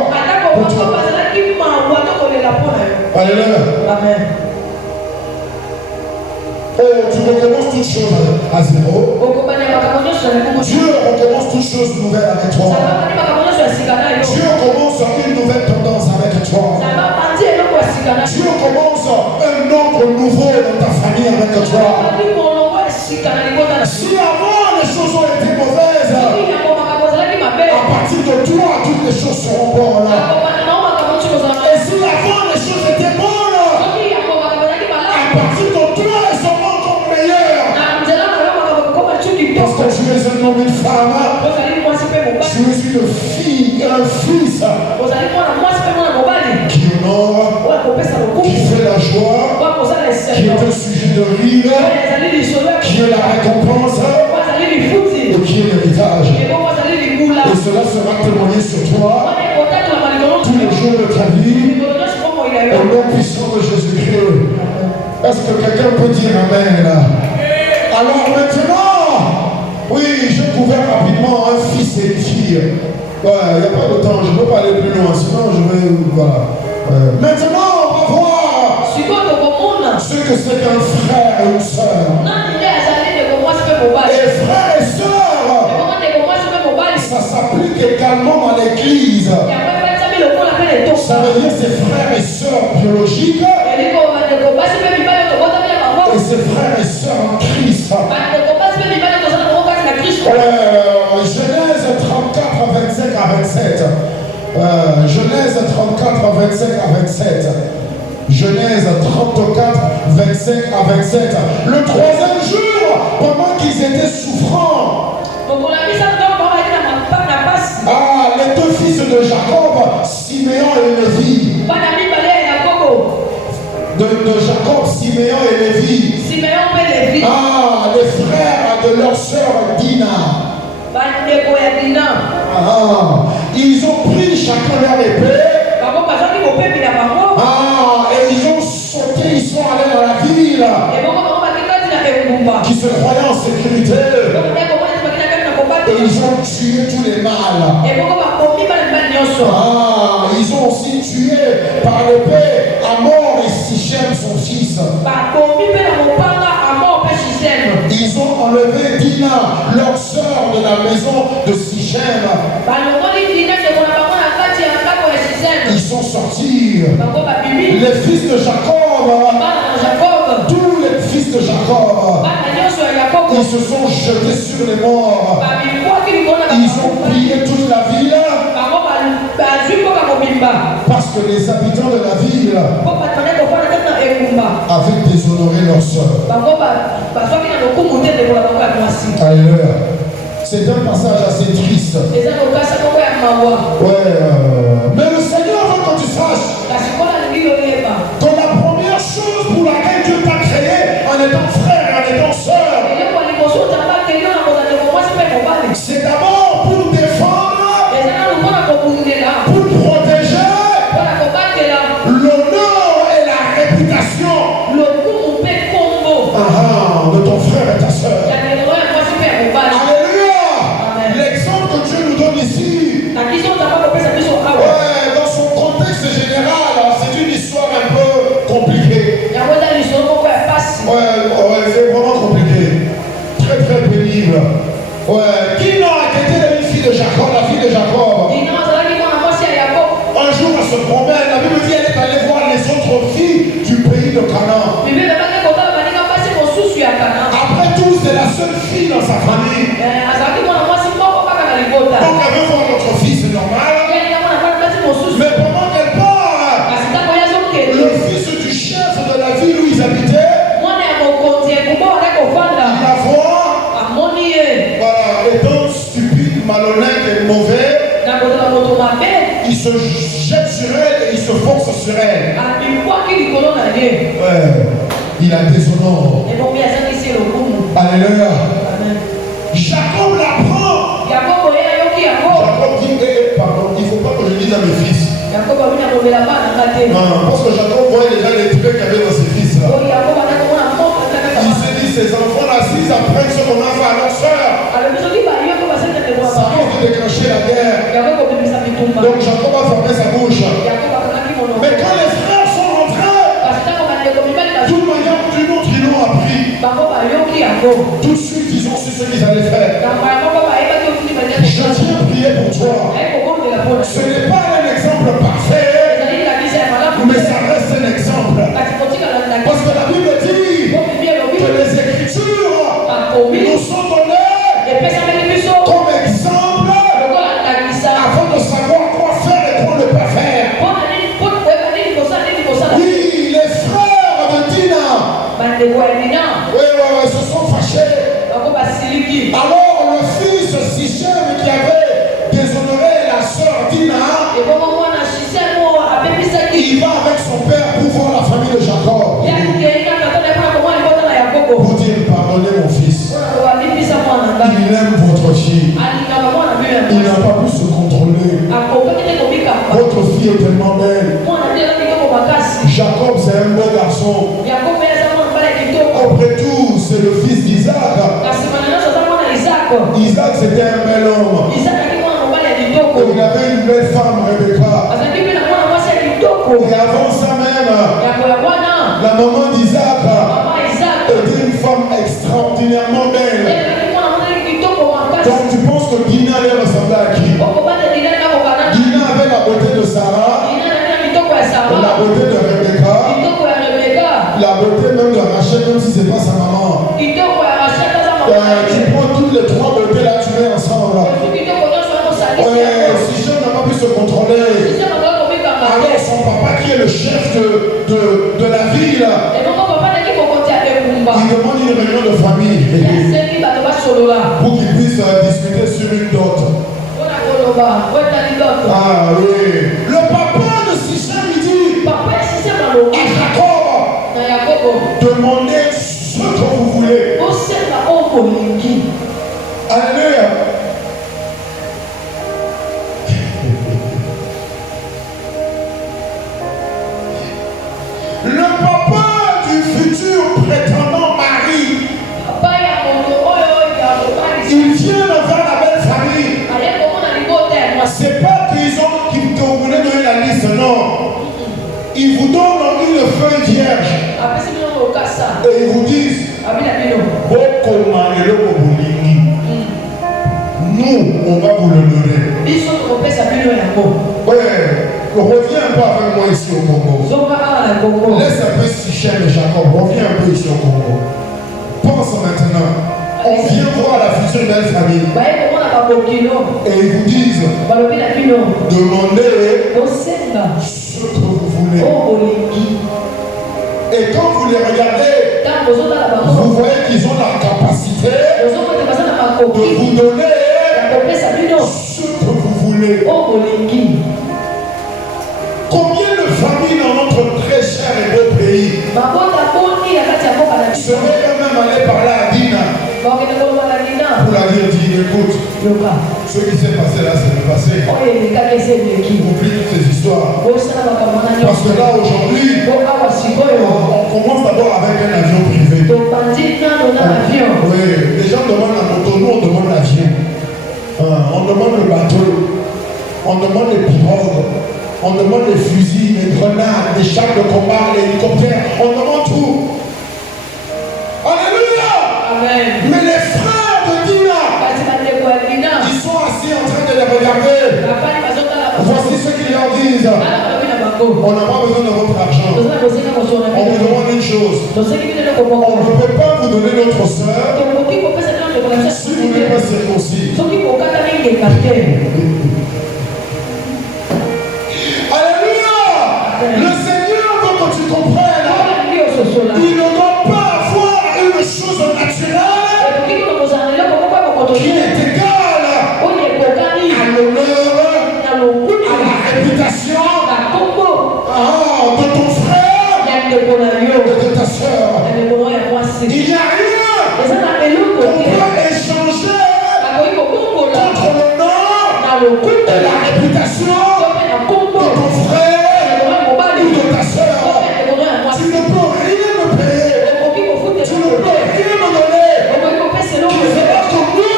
Alléluia. Amen. Oh, tu recommences toutes choses à zéro. Dieu recommence toutes choses nouvelles avec toi. Dieu commence une nouvelle tendance avec toi. Dieu commence un ordre nouveau dans ta famille avec toi. Si avant les choses ont été mauvaises, à partir de toi, toutes les choses seront bonnes. Et si avant les choses étaient bonnes, à partir de toi, elles seront encore meilleures. Parce que tu es un homme et une femme. Tu es une fille et un fils qui honore, qui fait la joie, qui est un sujet de rire, qui est la récompense et qui est l'héritage. Et cela sera témoigné sur toi tous les jours de ta vie au nom puissant de Jésus-Christ. Est-ce que quelqu'un peut dire Amen là? Alors maintenant, oui, je couvre rapidement un fils et une fille. Il n'y a pas de temps, je ne peux pas aller plus loin, sinon je vais. Voilà. Maintenant, on va voir ce que c'est qu'un frère et une soeur. Et frères et sœurs, ça s'applique également à l'église. Ça veut dire ses frères et sœurs biologiques et ses frères et sœurs en Christ. Genèse 34 à 25 à 27. Genèse 34 à 25 à 27. Genèse 34, 25 à 27. Le troisième jour, pendant qu'ils étaient souffrants, les deux fils de Jacob, Siméon et Lévi. De Jacob, Siméon et Lévi. Les frères de leur sœur Dina. Ils ont pris chacun leur épée. Et ils ont sauté, ils sont allés dans la ville qui se croyaient en sécurité. Et ils ont tué tous les mâles. Ils ont aussi tué par l'épée Amor et Sichem son fils. Ils ont enlevé Dina, leur sœur de la maison de Sichem. Ils sont sortis. Les fils de Jacob, tous les fils de Jacob, ils se sont jetés sur les morts. Ils ont pillé toute la ville. Parce que les habitants de la ville avaient déshonoré leur soeur. Alléluia. C'est un passage assez triste. Ouais, mais le Seigneur veut que tu saches que la première chose pour laquelle Dieu t'a créé en étant frère et en étant soeur, c'est d'abord pour défendre, pour protéger l'honneur et la réputation de ton frère et ta soeur. Alléluia. L'exemple que Dieu nous donne ici, dans son contexte général, c'est une histoire un peu compliquée. C'est vraiment compliqué. Très très pénible. Dina était une fille de Jacob, la fille de Jacob. Un jour elle se promène, la Bible dit elle est allée voir les autres filles du pays de Canaan. Après tout, c'est la seule fille dans sa famille. Donc elle veut voir notre fille, c'est normal. Mais pendant qu'elle part, le fils du chef de la ville où ils habitaient, il la voit. Voilà, étant stupide, malhonnête et mauvais, il se jette sur elle et il se force sur elle. Il a déshonore. Alléluia. Jacob l'apprend. Jacob dit, pardon, il ne faut pas que je dise à mes fils. Non, parce que Jacob voyait déjà les trucs qu'il y avait dans ses fils là. Il s'est dit, ces enfants-là, s'ils apprennent ce qu'on a fait à leur soeur, ça risque de déclencher la guerre. Donc Jacob a fermé sa bouche. Mais quand les frères sont rentrés, d'une manière ou d'une autre, ils l'ont appris. Tout de suite, ils ont su ce qu'ils allaient faire. Je tiens à prier pour toi. Ce n'est pas un exemple parfait, mais ça reste un exemple. Parce que la Bible dit que les Écritures nous sont données comme exemple afin de savoir quoi faire et quoi ne pas faire. Oui, les frères de Dina se sont fâchés. Alors le fils Sichem qui avait déshonoré la sœur Dina, il va avec son père pour voir la famille de Jacob. Pour dire pardonnez mon fils. Il aime votre fille. Il n'a pas pu se contrôler. Votre fille est tellement belle. Jacob c'est un beau garçon. Après tout, c'est le fils d'Isaac. Isaac c'était un bel homme. Il avait une belle femme, Rebecca. Et avant ça même, la maman d'Isaac était une femme extraordinairement belle. Donc tu penses que Dina allait ressembler à qui? Dina avait la beauté de Sarah, la beauté de Rebecca, la beauté même de Rachel, même si c'est pas sa maman. Tu prends toutes les trois beautés là, tu mets ensemble. Si je n'a pas pu se contrôler, alors son papa qui est le chef de la ville, il demande une réunion de famille pour qu'il puisse discuter sur une dot. Ah oui. Le papa de Sichem lui dit à Jacob, demandez ce que vous voulez. Alléluia. Le papa du futur prétendant mari, il vient vers la belle famille. C'est pas qu'ils voulaient donner la liste, non. Ils vous donnent une feuille vierge. Et ils vous disent, nous, on va vous le donner. Ouais, reviens un peu avec moi ici au Congo. Laisse un peu Sichem et Jacob, reviens un peu ici au Congo. Pense maintenant. On vient voir la future belle famille. Et ils vous disent, demandez ce que vous voulez. Et quand vous les regardez, vous voyez qu'ils ont la capacité de vous donner ce que vous voulez. Combien de familles dans notre très cher et beau pays seraient même allées parler à Dina pour la dire, écoute, ce qui s'est passé là, c'est le passé. Oublie toutes ces histoires. Parce que là, aujourd'hui, on commence d'abord avec un avion privé. Oui, les gens demandent la moto, nous on demande l'avion. On demande le bateau. On demande les pirogues. On demande les fusils, les grenades, les chars de combat, les hélicoptères. On demande tout. Alléluia! Amen. Mais les frères de Dina, ils sont assis en train de les regarder. Voici ce qu'ils leur disent. On n'a pas besoin de votre argent. On vous demande une chose. On ne peut pas vous donner notre soeur si vous n'êtes pas circoncis. Alléluia! Le Seigneur veut que tu comprennes. Il ne doit pas avoir une chose naturelle qui est égale à l'honneur, à la réputation de ton frère et de ta soeur. Il n'y a rien qu'on peut échanger contre l'honneur et la réputation de ton frère ou de ta soeur. Tu ne peux rien me payer. Tu ne peux rien me donner. Qui fera que moi,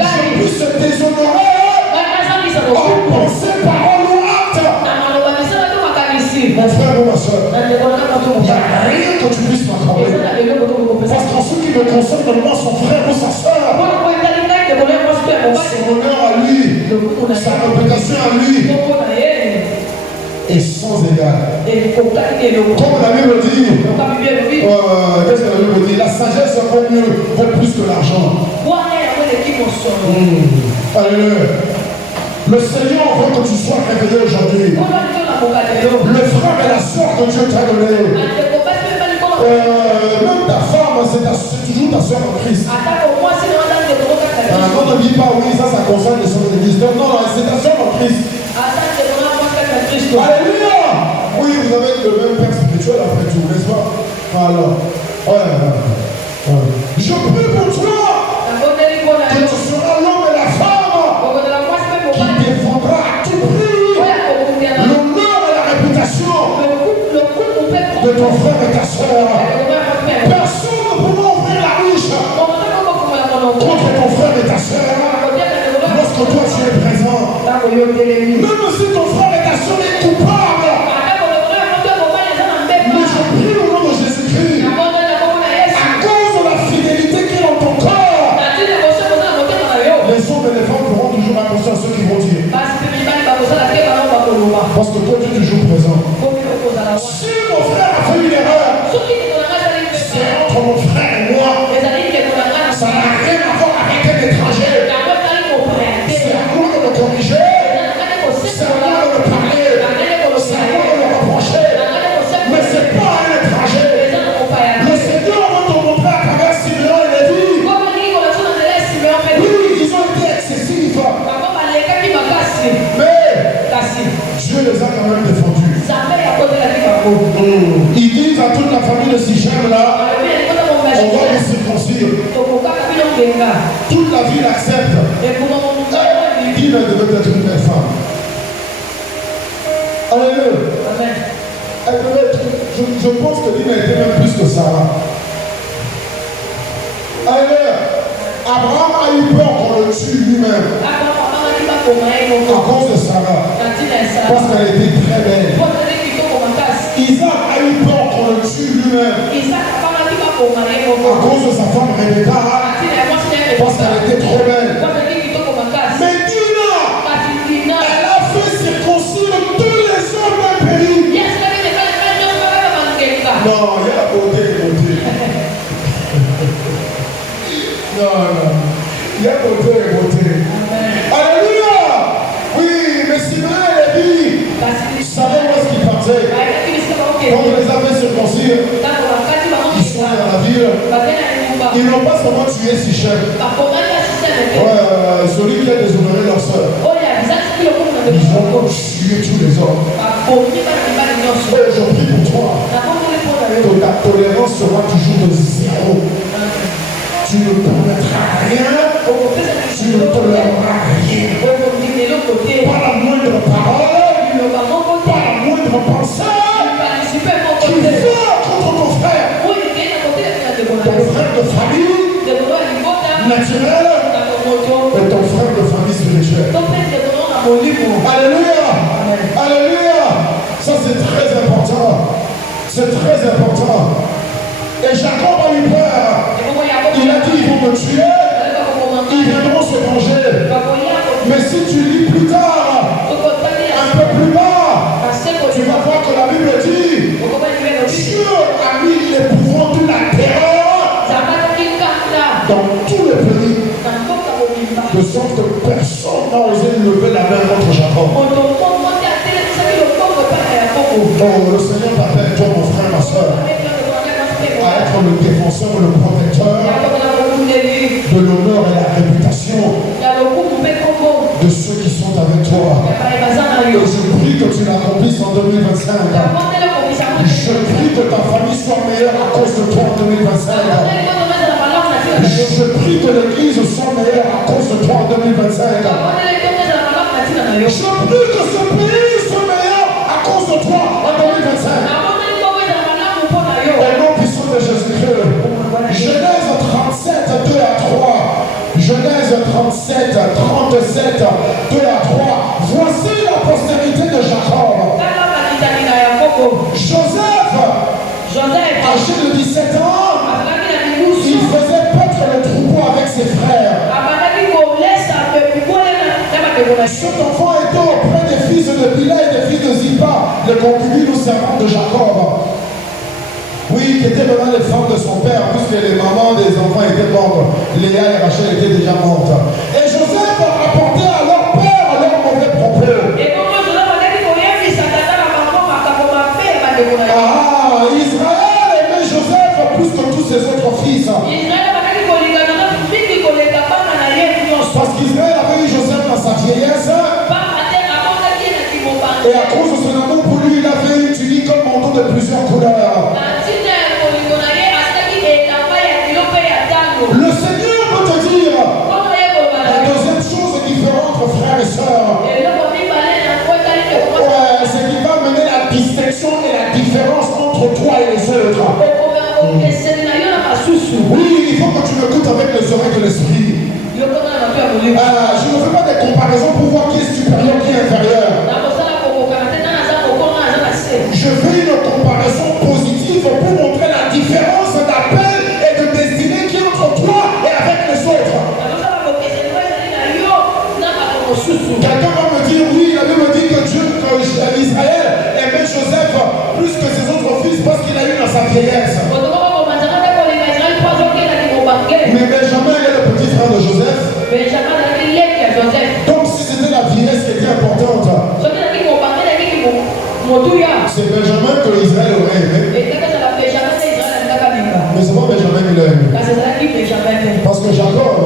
je puisse te déshonorer en pensée, parole ou acte. Mon frère ou ma soeur, il n'y a rien que tu puisses m'accorder. Parce qu'en ce qui me concerne, moi, son frère ou sa soeur, son honneur à lui, sa réputation à lui, est sans égal. Comme la Bible dit, qu'est-ce que la Bible dit? La sagesse vaut plus que l'argent. Alléluia. Le Seigneur veut que tu sois réveillé aujourd'hui. Le frère et la soeur que Dieu t'a donné. Même ta femme, c'est toujours ta soeur en Christ. On ne dit pas, oui, ça concerne les soeurs de l'église. Non, c'est ta soeur en Christ. Alléluia! Oui, vous avez le même père spirituel après tout, n'est-ce pas? Alors, je prie pour toi que tu seras l'homme et la femme qui défendra à tout prix l'honneur et la réputation de ton frère et ta soeur. Personne ne pourra ouvrir la bouche contre ton frère et ta soeur lorsque toi tu es présent. Même si ton frère et ta soeur est coupable, mais je prie au nom de Jésus-Christ, à cause de la fidélité qui est dans ton corps, les hommes et les femmes feront toujours attention à ceux qui vont dire. Parce que toi tu es toujours présent. Si mon frère a fait une erreur, c'est entre mon frère et moi. Ça n'a rien à voir avec un étranger. C'est à moi de le corriger. C'est à moi de le parler. C'est à moi de le reprocher. Mais c'est pas un étranger. Le Seigneur veut te montrer à travers Simeon et Lévi. Oui, ils ont été excessifs. Mais Dieu les a quand même défendus. Ils disent à toute la famille de Sichem là, on va les circoncire. Toute la ville accepte. Dina devait être une belle femme. Alléluia. Je pense que Dina était même plus que Sarah. Alléluia. Abraham a eu peur qu'on le tue lui-même. À cause de Sarah. Parce qu'elle était très belle. Isaac a eu peur qu'on le tue lui-même. À cause de sa femme Rebecca. Parce qu'elle était trop belle. Mais Dina, elle a fait circoncire tous les hommes d'un pays. Non, il y a beauté. Non. Il y a beauté. Alléluia. Oui, mais Simeon et Lévi savaient où est-ce qu'ils partaient. Donc on les avait circoncis. Ils n'ont pas seulement tué Sichem. Celui qui a déshonoré leur soeur. Ils ont tué tous les hommes. Je prie pour toi. Ta tolérance sera toujours de zéro. Tu ne commettras rien. Tu ne toléreras rien. Pas la moindre parole. Pas la moindre pensée. Tu vas contre ton frère. Ton frère de famille naturel et ton frère de famille spirituelle. Alléluia. Alléluia. Ça c'est très important. C'est très important. Et Jacob a eu peur. Il a dit ils vont me tuer. Ils viendront se venger. Mais si tu lis plus tard, un peu plus bas, tu vas voir que la Bible dit Dieu a mis l'épouvante de la terreur dans tout le pays, de sorte que personne n'a osé lever la main contre Jacob. Oh, le Seigneur t'appelle, toi mon frère, ma soeur, à être le défenseur, le protecteur de l'honneur et la réputation de ceux qui sont avec toi. Et je prie que tu l'accomplisses en 2025. Je prie que ta famille soit meilleure à cause de toi en 2025. Je prie que l'église soit meilleure à cause de toi en 2025. Je prie que ce pays soit meilleur à cause de toi en 2025. Au nom puissant de Jésus-Christ. Genèse 37, 2 à 3. Genèse 37, 37, 2 à 3. Voici la postérité de Jacob. Joseph, âgé de 17 ans, il faisait paître le troupeau avec ses frères. Cet enfant était auprès des fils de Bila et des fils de Zipa, les concubines ou servantes de Jacob. Oui, qui étaient maintenant les femmes de son père, puisque les mamans des enfants étaient mortes. Léa et Rachel étaient déjà mortes. Et Joseph rapportait à leur père leurs mauvais propos. Israël aimait Joseph plus que tous ses autres fils. Parce qu'Israël avait eu Joseph dans sa vieillesse. Et à cause de son amour pour lui, il avait une tunique comme manteau de plusieurs couleurs. Le Seigneur peut te dire la deuxième chose qui fera entre frères et sœurs. C'est qui va mener la distinction et la différence entre toi et les autres. Oui, il faut que tu m'écoutes avec les oreilles de l'esprit. Je ne fais pas des comparaisons pour voir qui est supérieur, qui est inférieur. Je fais une comparaison positive pour montrer la différence d'appel et de destinée qui est entre toi et avec les autres. Quelqu'un va me dire, oui, la Bible dit que Dieu, Israël aimait Joseph plus que ses autres fils parce qu'il a eu dans sa vieillesse. Mais Benjamin est le petit frère de Joseph. Donc si c'était la vieillesse qui était importante, c'est Benjamin que Israël aurait aimé. Mais c'est pas Benjamin qui l'a aimé. Parce que Jacob,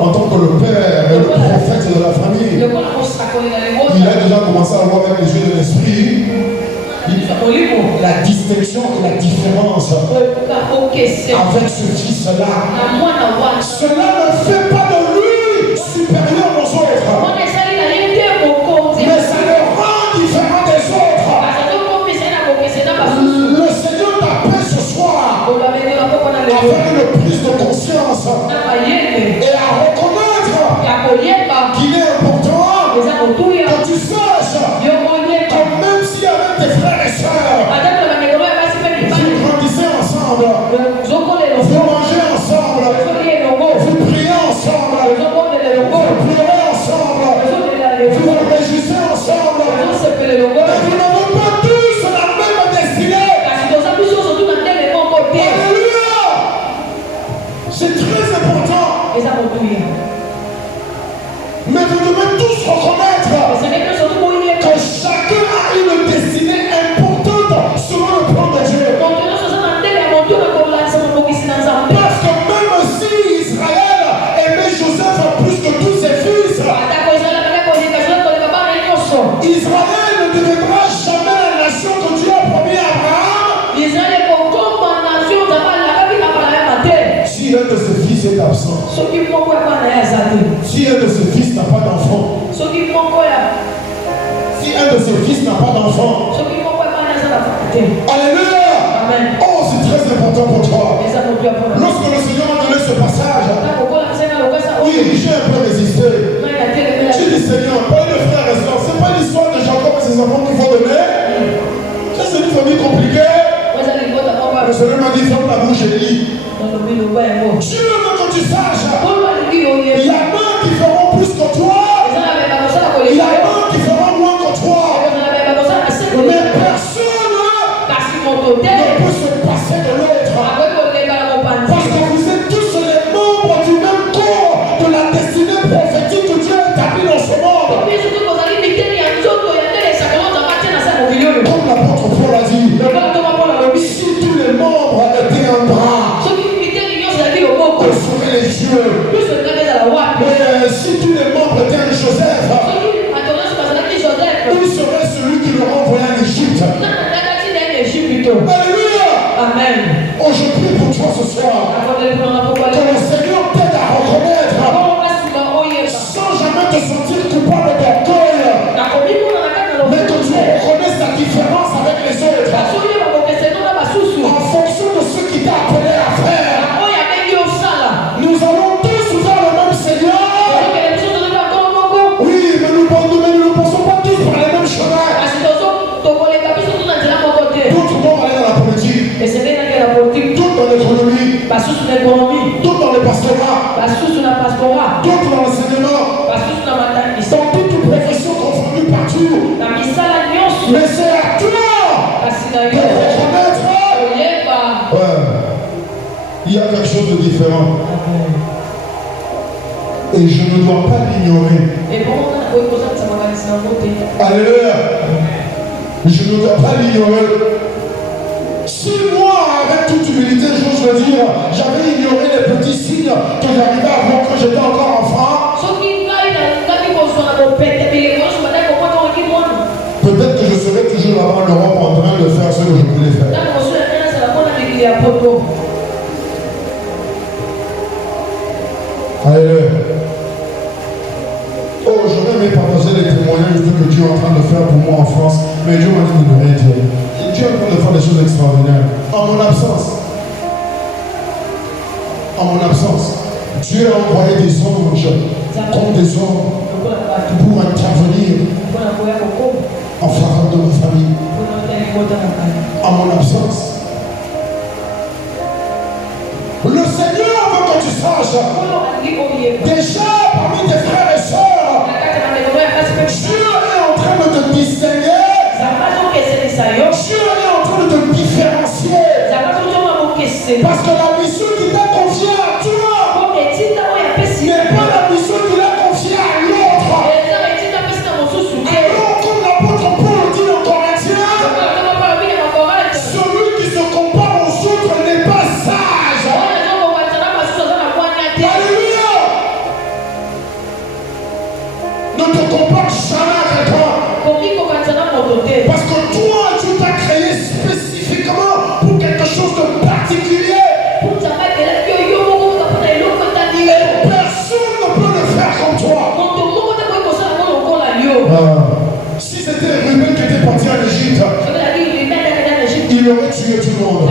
en tant que le père et le prophète de la famille, il a déjà commencé à voir avec les yeux de l'esprit la distinction et la différence avec ce fils-là. Cela ne fait pas de lui supérieur aux autres, mais ça le rend différent des autres. Le Seigneur t'appelle ce soir à avoir une prise de conscience et à reconnaître qu'il est important que tu saches que même si avec tes frères et sœurs, vous grandissez ensemble, vous mangez ensemble, vous priez ensemble, vous pleurez ensemble, vous vous réjouissez ensemble, mais vous n'avez pas tous la même destinée. Alléluia. C'est très important. Mais vous devez tous reconnaître que chacun a une destinée importante selon le plan de Dieu. Parce que fils est absent, si un de ses fils n'a pas d'enfant, alléluia. Amen. Oh, c'est très important pour toi. Lorsque le Seigneur m'a donné ce passage, oui, j'ai un peu résisté. J'ai dit, Seigneur, pas le frère et soeur, c'est pas l'histoire de Jacob et ses enfants qu'il faut donner. C'est une famille compliquée. Le Seigneur m'a dit, ferme la bouche et lis. Dieu veut que tu saches. Il y a mains qui feront plus que toi. Il y a mains qui feront moins que toi. Mais personne ne peut se passer de l'autre. Parce que vous êtes tous les membres du même corps de la destinée prophétique que Dieu a établie dans ce monde. Comme l'apôtre Paul a dit, si tous les membres étaient un bras, que seraient les yeux. Mais si tous les membres étaient un Joseph, où serait celui qui le renvoyait en Égypte? Alléluia. Amen. Oh, je prie pour toi ce soir. Que le Seigneur t'aide à reconnaître sans jamais te sentir coupable d'orgueil, mais que tu reconnaisses la différence avec les autres en fonction de ce qui t'a appelé à faire. Nous allons tous vers le même Seigneur. Oui, mais nous ne pensons pas tous par les mêmes chemins. D'autres vont aller dans la politique, d'autres dans l'économie, d'autres dans le pastorat, d'autres dans l'enseignement, dans toute profession confondue partout. Mais c'est à toi de reconnaître. Ouais. Il y a quelque chose de différent. Et je ne dois pas l'ignorer. Alléluia. Je ne dois pas l'ignorer. Si moi, avec toute humilité, j'ose le dire, j'avais ignoré les petits signes que j'arrivais à voir quand j'étais encore enfant, peut-être que je serais toujours là-bas en Europe en train de faire ce que je voulais faire. Alléluia. Oh, j'aurais aimé partager les témoignages de ce que Dieu est en train de faire pour moi en France, mais Dieu m'a dit de ne rien dire. Dieu est en train de faire des choses extraordinaires. En mon absence, Dieu a envoyé des anges comme des hommes pour intervenir en faveur de ma famille. En mon absence. Le Seigneur veut que tu saches, déjà parmi tes frères et sœurs, Dieu est en train de te distinguer. Dieu est en train de te différencier. Parce que la mission qu'il t'a confiée à toi n'est pas la mission qu'il a confiée à l'autre. Alors, comme l'apôtre Paul dit en Corinthiens, celui qui se compare aux autres n'est pas sage. Alléluia. Ne te compare jamais à quelqu'un. Parce que toi, tu t'as créé spécifiquement pour quelque chose de particulier. Et personne ne peut le faire comme toi. Si c'était Ruben qui était parti en Égypte, il aurait tué tout le monde.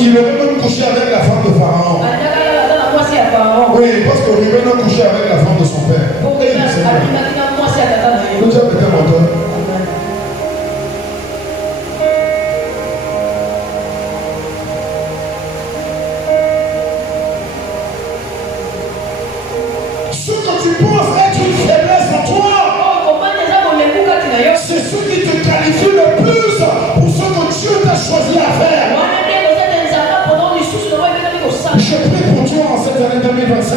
Il aurait même couché avec la femme de Pharaon. Oui, parce que Ruben a couché avec la femme de son père. Nous avons été menteurs. Ce que tu penses être une faiblesse en toi, c'est ce qui te qualifie le plus pour ce que Dieu t'a choisi à faire. Je prie pour toi en cette année 2025.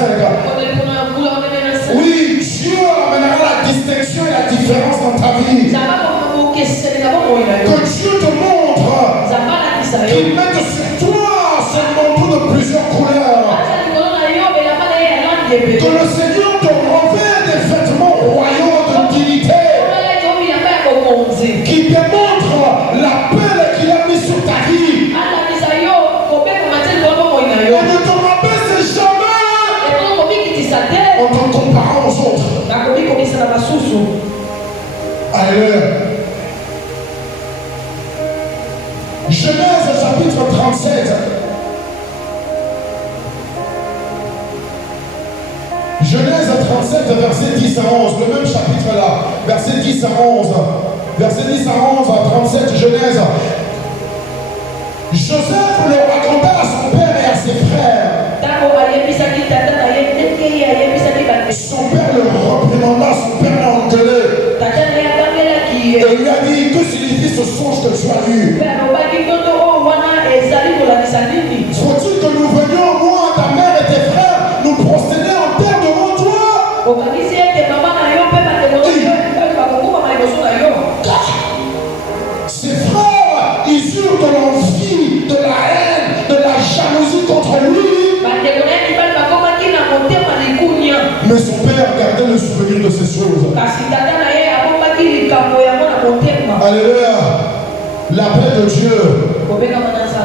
Oui, Dieu amènera la distinction et la différence dans ta vie. Que Dieu te montre qu'il mette sur toi ce manteau de plusieurs couleurs. Que le Seigneur te revêt des vêtements royaux de dignité qui démontrent l'appel qu'il a mis sur ta vie. Et ne te rabaisse jamais 37. Genèse 37, verset 10 à 11, le même chapitre là, verset 10 à 11, verset 10 à 11, 37, Genèse. Joseph le raconta à son père et à ses frères. Son père le reprimanda, son père l'a engueulé. Et lui a dit, que signifie ce songe que tu as eu? Faut-il que nous venions, moi, ta mère et tes frères, nous procéder en terre devant toi? Ses frères, ils eurent de l'envie, de la haine, de la jalousie contre lui. Mais son père gardait le souvenir de ces choses. Alléluia. La paix de Dieu,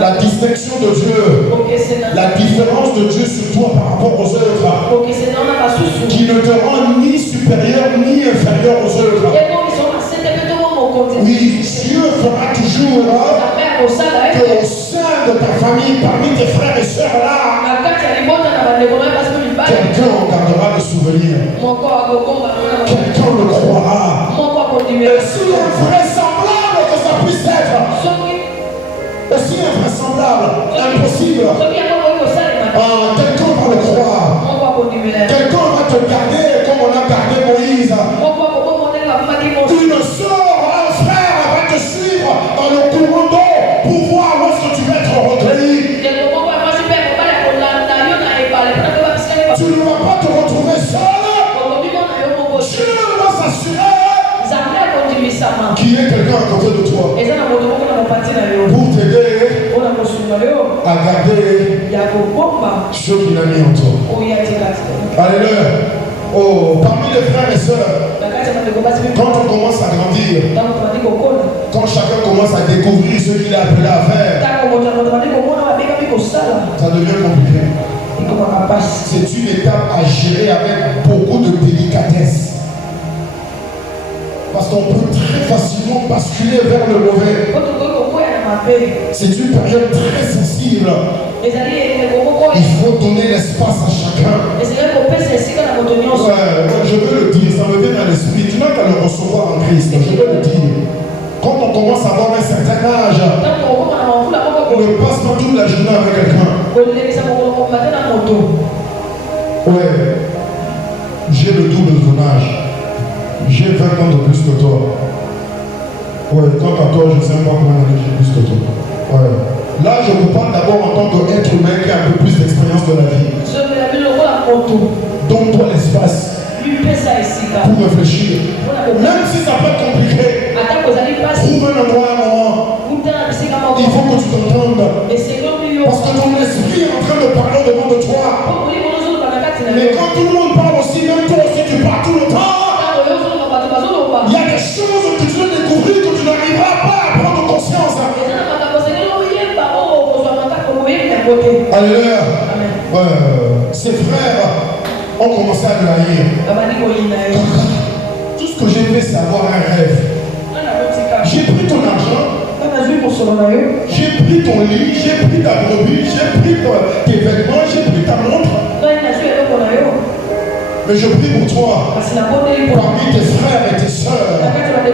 la distinction de Dieu, la différence de Dieu sur toi par rapport aux autres, qui ne te rend ni supérieur ni inférieur aux autres. Oui, Dieu fera toujours qu'au sein de ta famille, parmi tes frères et sœurs là, quelqu'un en gardera le souvenir. Quelqu'un le croira. Et si invraisemblable que ça puisse être, aussi invraisemblable, impossible, quelqu'un va le croire. Quelqu'un va te garder comme on a gardé Moïse. Une sœur, un frère va te suivre dans le courant d'eau pour voir où est-ce que tu vas être recueilli. Tu ne vas pas te retrouver seul. Dieu va s'assurer qu'il y ait quelqu'un à côté de toi pour t'aider à garder ce qu'il a mis en toi. Alléluia. Oh, parmi les frères et sœurs, quand on commence à grandir, quand chacun commence à découvrir ce qu'il a appelé à faire, ça devient compliqué. C'est une étape à gérer avec beaucoup de délicatesse. Parce qu'on peut très facilement basculer vers le mauvais. C'est une période très sensible. Il faut donner l'espace à chacun. Je veux le dire, ça me vient dans l'esprit. Tu n'as qu'à le recevoir en Christ. Je veux le dire. Quand on commence à avoir un certain âge, on ne passe pas toute la journée avec quelqu'un. Ouais. J'ai le double de ton âge. J'ai 20 ans de plus que toi. Ouais, quant à toi, je ne sais pas combien d'années j'ai plus que toi. Ouais. Là, je vous parle d'abord en tant qu'être humain qui a un peu plus d'expérience de la vie. Donne-toi l'espace pour réfléchir. Même si ça peut être compliqué, trouve un endroit, un moment. Il faut que tu t'entendes. Parce que ton esprit est en train de parler devant de toi. Mais quand tout le monde parle aussi, même toi aussi, tu parles tout le temps. Il y a des choses que tu dois découvrir que tu n'arriveras pas à prendre conscience. Alléluia. Ses frères ont commencé à le haïr. Tout ce que j'ai fait, c'est avoir un rêve. J'ai pris ton argent, j'ai pris ton lit, j'ai pris ta brebis, j'ai pris tes vêtements, j'ai pris ta montre. Mais je prie pour toi, parmi tes frères et tes sœurs,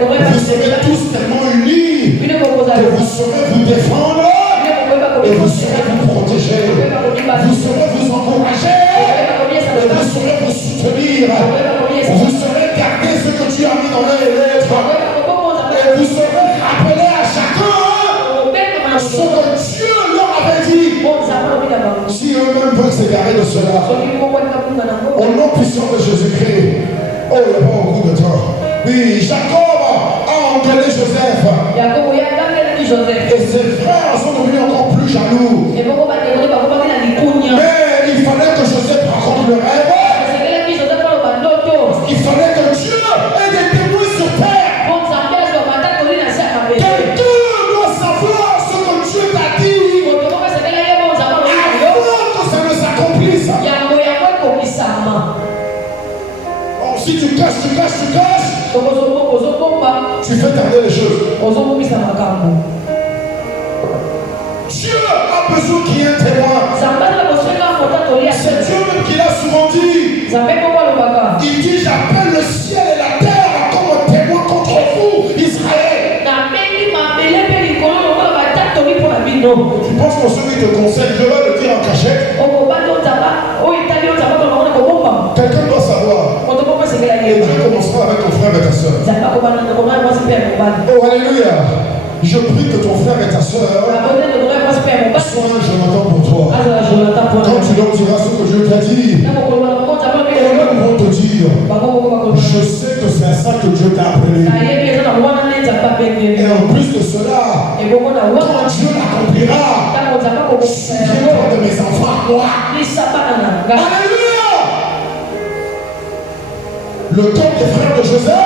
vous serez tous tellement unis que vous saurez vous défendre et vous saurez vous protéger, vous saurez vous encourager et vous saurez vous soutenir, vous saurez garder ce que tu as mis dans l'un et l'autre et vous saurez rappeler à chacun ce que Dieu leur avait dit. Si eux-mêmes veulent s'égarer de cela, au nom puissant de Jésus-Christ. Oh, il n'y a pas beaucoup de temps. Oui, Jacob a engueulé Joseph. Et ses frères sont devenus encore plus jaloux. Mais il fallait que Joseph raconte le rêve. Il fallait que Dieu ait des témoins sur terre. Quelqu'un doit savoir ce que Dieu t'a dit. Avant que ça ne s'accomplisse. Si tu caches, tu fais tarder les choses. Dieu a besoin qu'il y ait un témoin. C'est Dieu même qui l'a souvent dit. Il dit, j'appelle le ciel et la terre comme témoin contre vous, Israël. Tu penses que celui te conseille, je vais le dire en cachette. Quelqu'un doit savoir. Et Dieu commencera avec ton frère et ta soeur. Oh, alléluia. Je prie que ton frère et ta soeur soient un Jonathan pour toi. Quand tu leur diras ce que Dieu t'a dit, ils vont te dire, je sais que c'est à ça que Dieu t'a appelé. Et en plus de cela, quand Dieu l'accomplira, souviens-toi de mes enfants, moi. Alléluia. Le temps des frères de Joseph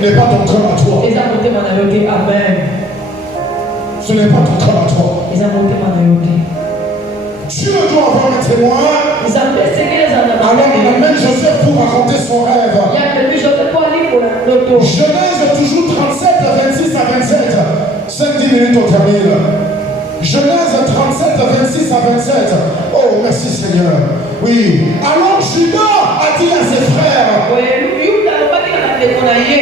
n'est pas ton cœur à toi. Amen. Ce n'est pas ton cœur à toi. Dieu doit avoir un témoin. Alors il amène Joseph pour raconter son rêve. Genèse toujours 37, 26 à 27. 5-10 minutes on termine. Genèse 37, 26 à 27. Oh, merci Seigneur. Oui. Alors Judas a dit à ses frères,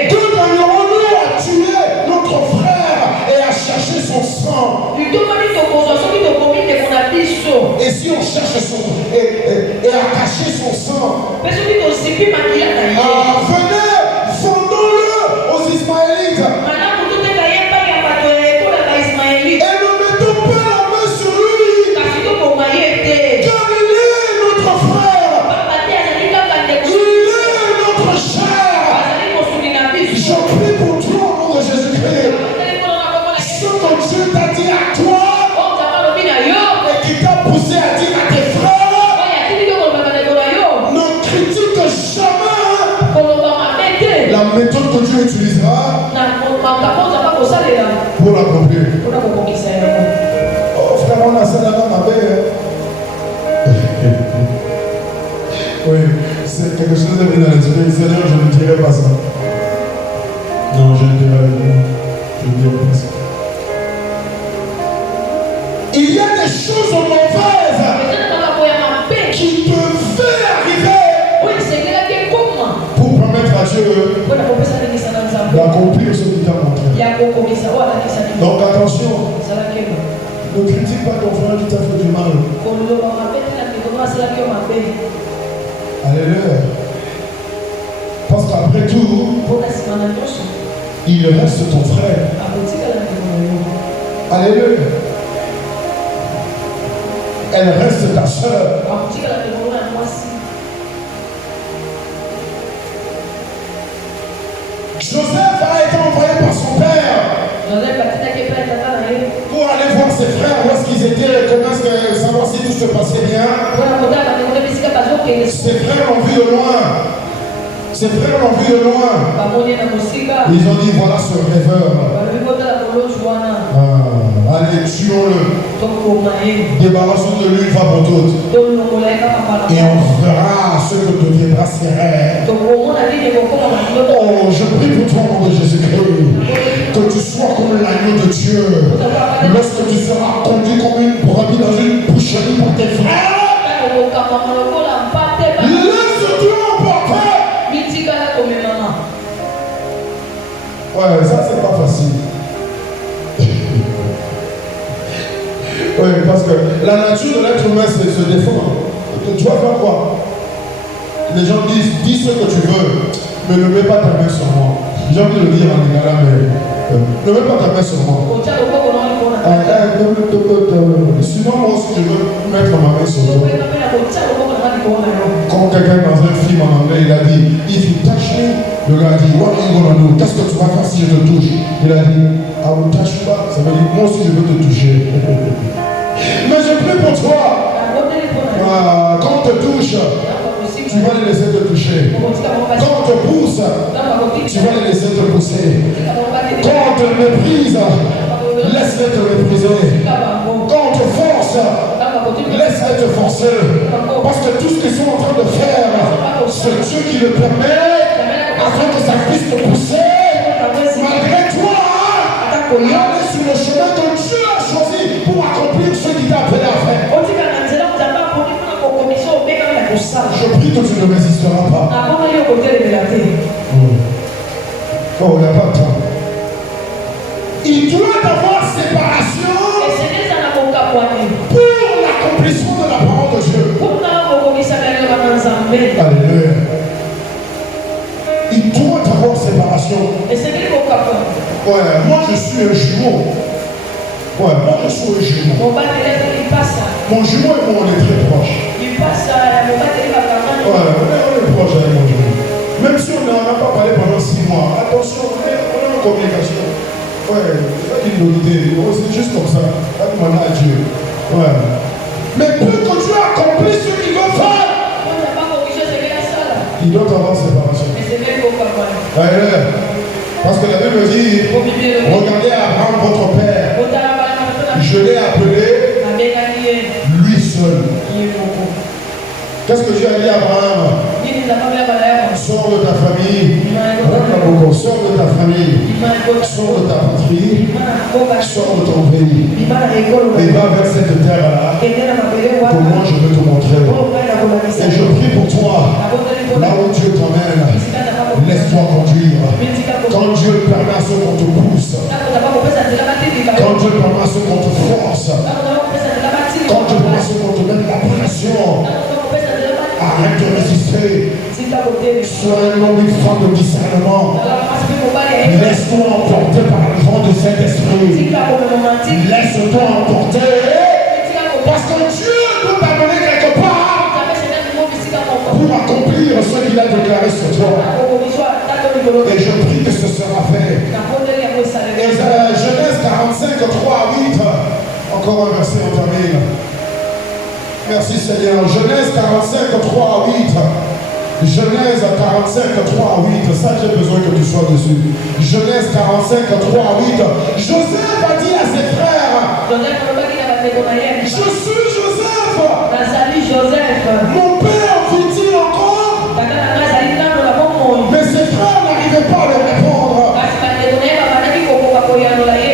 que gagnerons-nous à tuer notre frère et à chercher son sang? Et si on cherche son et à cacher son sang, venez, fondons-le aux Ismaélites. Et ne mettons pas la main sur lui. Car il est notre frère. Il est notre chair. Je prie pour toi au nom de Jésus-Christ. Ce que Dieu t'a dit à toi et qui t'a poussé à dire à tes frères, ne critique jamais la méthode que Dieu utilisera pour l'accomplir. Oh frère, on a ça dans ma belle. Oui, c'est quelque chose de bien dans l'esprit. Seigneur, je ne dirai pas ça. Non, je ne dirai pas ça. Il y a des choses mauvaises qui peuvent arriver pour permettre à Dieu d'accomplir ce qu'il t'a montré. Donc attention, ne critique pas ton frère qui t'a fait du mal. Alléluia. Parce qu'après tout, il reste ton frère. Alléluia. Elle reste ta soeur. Joseph a été envoyé par son père pour aller voir ses frères, où est-ce qu'ils étaient, comment est-ce que savoir si tout se passait bien. Ses frères l'ont vu de loin. Ses frères l'ont vu de loin. Ils ont dit, voilà ce rêveur. Allez, tuons-le. Débarrassons de lui une fois pour toutes. Et on verra ce que deviendra ses rêves. Oh, je prie pour toi au nom de Jésus-Christ. Que tu sois comme l'agneau de Dieu. Lorsque tu seras conduit comme une brebis dans une boucherie pour tes frères, laisse-toi emporter. Ouais, ça c'est pas facile. Oui, parce que la nature de l'être humain c'est se défendre. Tu vas faire quoi? Les gens disent, dis ce que tu veux, mais ne mets pas ta main sur moi. J'ai envie de le dire en lingala, mais ne mets pas ta main sur moi. Sinon, moi aussi, je veux mettre ma main sur toi. Quand quelqu'un dans un film en anglais, il a dit, if you touch me, le gars a dit, what are you gonna do? Qu'est-ce que tu vas faire si je te touche? Il a dit, I will touch you back. Ça veut dire, moi aussi, je veux te toucher. Mais je prie pour toi. Quand on te touche, tu vas les laisser te toucher. Quand on te pousse, tu vas les laisser te pousser. Quand on te méprise, laisse-les te mépriser. Quand on te force, laisse-les te forcer. Parce que tout ce qu'ils sont en train de faire, c'est Dieu qui le permet afin que ça puisse te pousser. Malgré toi, aller sur le chemin de Dieu. que tu ne résisteras pas. Oh, il n'y a pas de temps. Il doit y avoir séparation pour l'accomplissement de la parole de Dieu. Alléluia. Il doit y avoir séparation. Ouais, moi je suis un jumeau. Ouais, moi je suis un jumeau. Mon jumeau et moi on est très proches. Ouais, on est proches avec mon jumeau. Même si on n'en a pas parlé pendant 6 mois. Attention, on est en communication. Ouais, c'est pas une bonne idée. C'est juste comme ça. Pas demander à Dieu. Ouais. Mais pour que Dieu accomplisse ce qu'il veut faire, il doit avoir séparation. Alléluia. Parce que la Bible dit, regardez Abraham, votre père. Je l'ai appelé lui seul. Qu'est-ce que Dieu a dit à Abraham? Sors de ta famille, sors de ta famille, sors de ta patrie, sors de ton pays et va vers cette terre-là que moi je veux te montrer. Et je prie pour toi, là où Dieu t'emmène, laisse-toi conduire. Quand Dieu permet à ce qu'on te pousse, quand Dieu permet à ce qu'on te force, quand Dieu permet à ce qu'on te mette la pression, arrête de résister. Sois un homme, une femme de discernement. Laisse-toi emporter par le vent de cet esprit. Laisse-toi emporter. Parce que Dieu peut t'amener quelque part pour accomplir ce qu'il a déclaré sur toi. Et je prie que ce sera fait. Et Genèse 45, 3 à 8. Encore un verset, on termine. Merci Seigneur. Genèse 45, 3 à 8. Genèse 45, 3 à 8. Ça, j'ai besoin que tu sois dessus. Genèse 45, 3 à 8. Joseph a dit à ses frères, je suis Joseph. Mon père vit-il encore? Mais ses frères n'arrivaient pas à le répondre.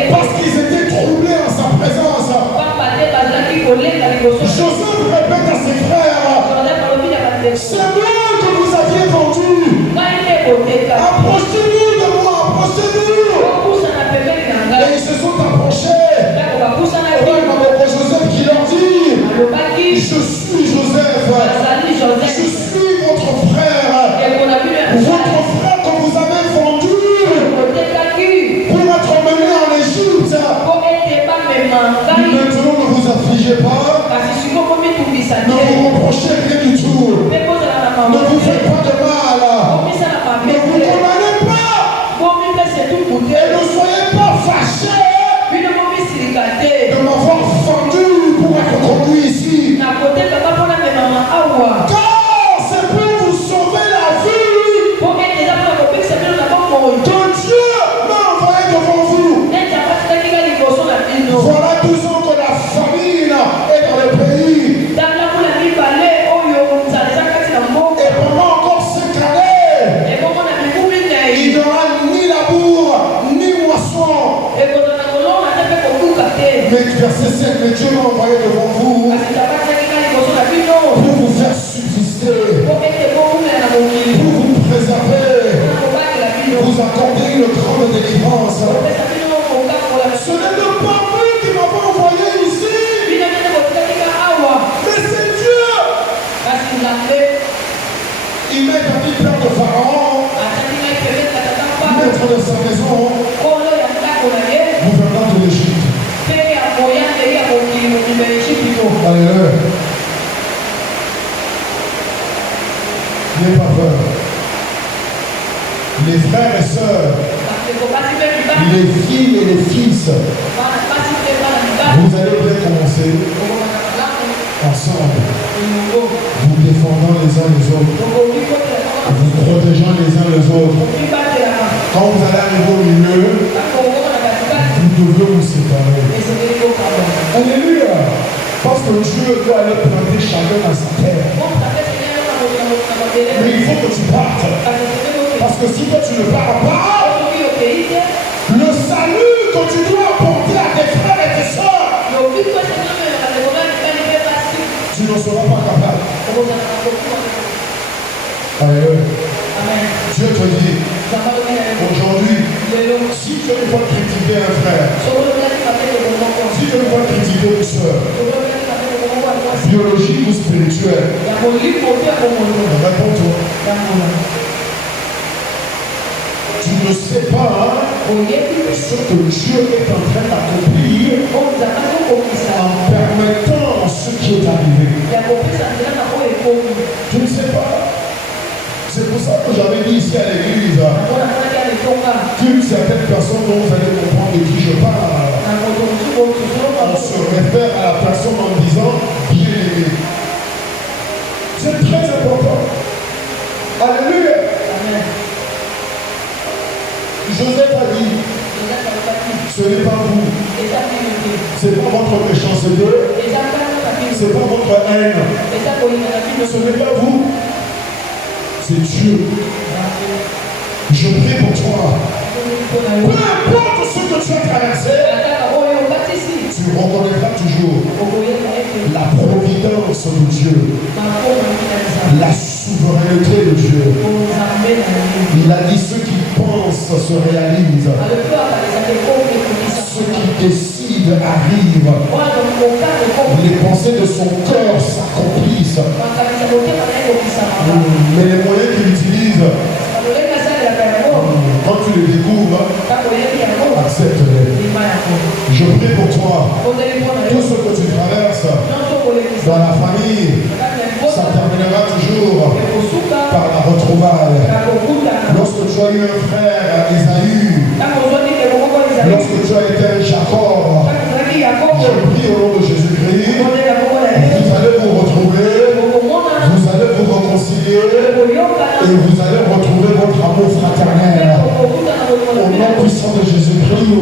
Parce qu'ils étaient troublés en sa présence. Joseph répète à ses frères, c'est moi que vous aviez vendu. Approchez-vous de moi, approchez-vous. Et ils se sont approchés. Et Joseph qui leur dit, je suis Joseph. Je suis votre frère. Votre frère que vous avez vendu pour être emmené en Égypte. Maintenant ne vous affligez pas. Ne vous reprochez rien du tout. Ne vous faites pas de mal. Ne vous condamnez pas. Et ne soyez pas fâchés de m'avoir vendu pour être conduit ici. Car c'est pour vous sauver la vie que Dieu m'a envoyé devant vous. Voilà 12 ans que la famine est dans le pays. Et pendant encore 5 années, il n'y aura ni labour, ni moisson. Mais verset 7, mais Dieu m'a envoyé devant vous pour vous faire subsister, pour vous préserver, vous accorder une grande délivrance. Ce n'est pas vous qui m'avez envoyé ici, mais c'est Dieu. Il m'a établi père de Pharaon, maître de sa maison, gouverneur de l'Égypte. Alléluia. N'ayez pas peur. Les frères et sœurs, les filles et les fils, vous allez bien commencer ensemble, vous défendant les uns les autres, vous protégeant les uns les autres. Quand vous allez arriver au milieu, vous devez vous séparer. Alléluia. Parce que Dieu doit aller planter chacun dans sa terre. Mais il faut que tu partes. Parce que si toi tu ne pars pas, le salut que tu dois apporter à tes frères et tes soeurs, tu n'en seras pas capable. Alléluia. Amen. Dieu te dit, aujourd'hui, si tu ne veux pas critiquer un frère, si tu ne veux pas critiquer une soeur, biologique ou spirituelle, réponds-toi. Tu ne sais pas ce que Dieu est en train d'accomplir en permettant ce qui est arrivé. Tu ne sais pas. C'est pour ça que j'avais dit ici à l'église, qu'une certaine personne dont vous allez comprendre de qui je parle, on se réfère à la personne en disant bien-aimé. C'est très important. Alléluia. Amen. Joseph a dit, ce n'est pas vous, ce n'est pas votre méchanceté, ce n'est pas votre haine, ce n'est pas vous, c'est Dieu. Je prie pour toi. Peu importe ce que tu as traversé, tu reconnaîtras toujours la providence de Dieu, la souveraineté de Dieu. Il a dit ce qui pense se réalise, ce qui décide arrive, les pensées de son cœur s'accomplissent. Mais les moyens qu'il utilise, quand tu les découvres, accepte-les. Je prie pour toi. Tout ce que tu traverses dans la famille, ça terminera toujours par la retrouvaille. Lorsque tu as eu un frère, Esaü, lorsque tu as été un Jacob, je prie au nom de Jésus-Christ, vous allez vous retrouver, vous allez vous réconcilier et vous allez retrouver votre amour fraternel au nom puissant de Jésus-Christ.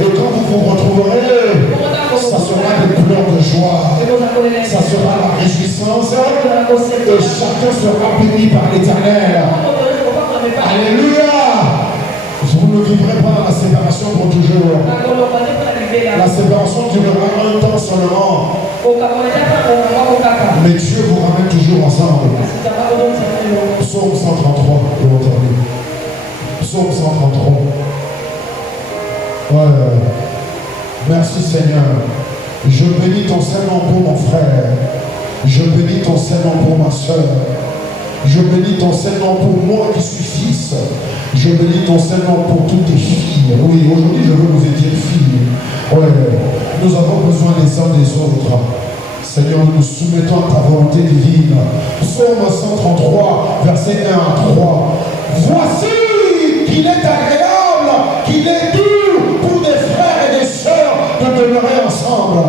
Et quand vous vous retrouverez, ça sera des pleurs de joie, ça sera la réjouissance et chacun sera béni par l'Éternel. Alléluia. Vous ne vivrez pas dans la séparation pour toujours. La séparation durera un temps seulement. Mais Dieu vous ramène toujours ensemble. Psaume 133, pour entendre. Psaume 133. Ouais. Merci Seigneur. Je bénis ton Saint-Nom pour mon frère. Je bénis ton Saint-Nom pour ma soeur. Je bénis ton Saint-Nom pour moi qui suis fils. Je bénis ton Saint-Nom pour toutes tes filles. Oui, aujourd'hui je veux vous dire filles. Ouais. Nous avons besoin les uns des autres. Seigneur, nous nous soumettons à ta volonté divine. Psaume 133, verset 1 à 3. Voici qu'il est agréable, qu'il est doux pour des frères et des sœurs de demeurer ensemble.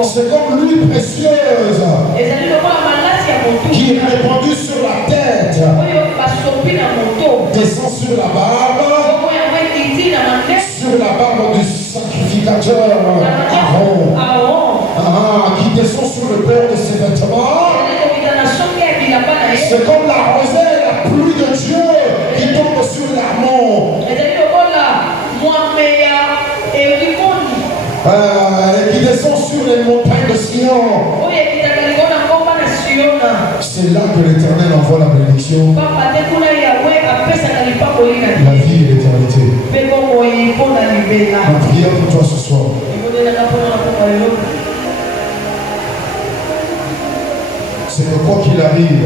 C'est comme l'huile précieuse qui est répandue sur la tête, descend sur la barbe, sur la barbe du sacrificateur Aaron, qui descend sur le bord de ses vêtements. C'est comme la rosée, la pluie de Dieu qui tombe sur l'amont. Et qui descend sur les montagnes de Sion. C'est là que l'Éternel envoie la bénédiction, la vie et l'éternité. Ma prière pour toi ce soir. C'est que quoi qu'il arrive,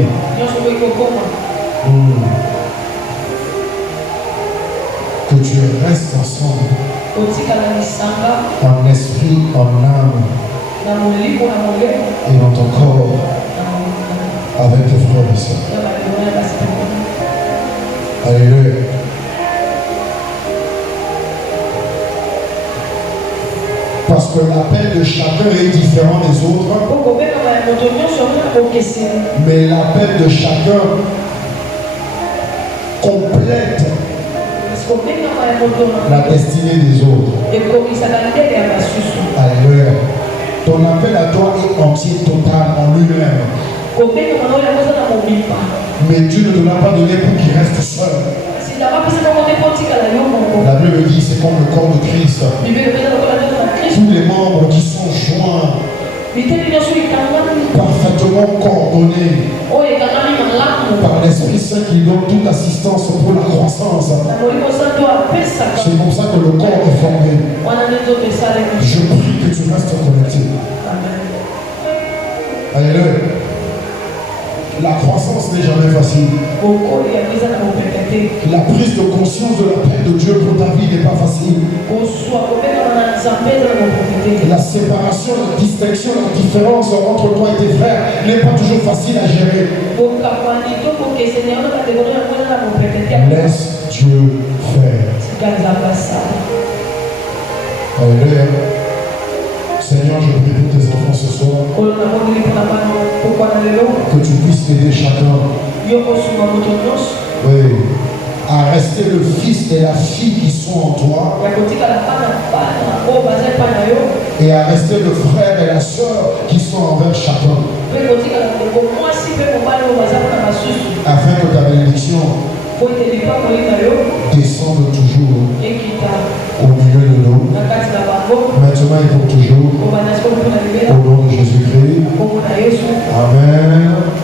que tu restes ensemble, en esprit, en âme et dans ton corps, avec tes frères et sœurs. Alléluia. Parce que l'appel de chacun est différent des autres. Mais l'appel de chacun complète la destinée des autres. Alléluia. Ton appel à toi est entier, total, en lui-même. Mais Dieu ne te l'a pas donné pour qu'il reste seul. La Bible dit c'est comme le corps de Christ. tous les membres qui sont joints, parfaitement coordonnés par l'Esprit Saint qui donne toute assistance pour la croissance. C'est comme ça que le corps est formé. Je prie que tu restes connecté. Alléluia. La croissance n'est jamais facile. La prise de conscience de la paix de Dieu pour ta vie n'est pas facile. La séparation, la distinction, la différence entre toi et tes frères n'est pas toujours facile à gérer. Laisse Dieu faire. Alléluia. Seigneur, je prie pour tes enfants ce soir. Que tu puisses aider chacun. Oui. À rester le fils et la fille qui sont en toi. Et à rester le frère et la soeur qui sont envers chacun. Afin que ta bénédiction descende toujours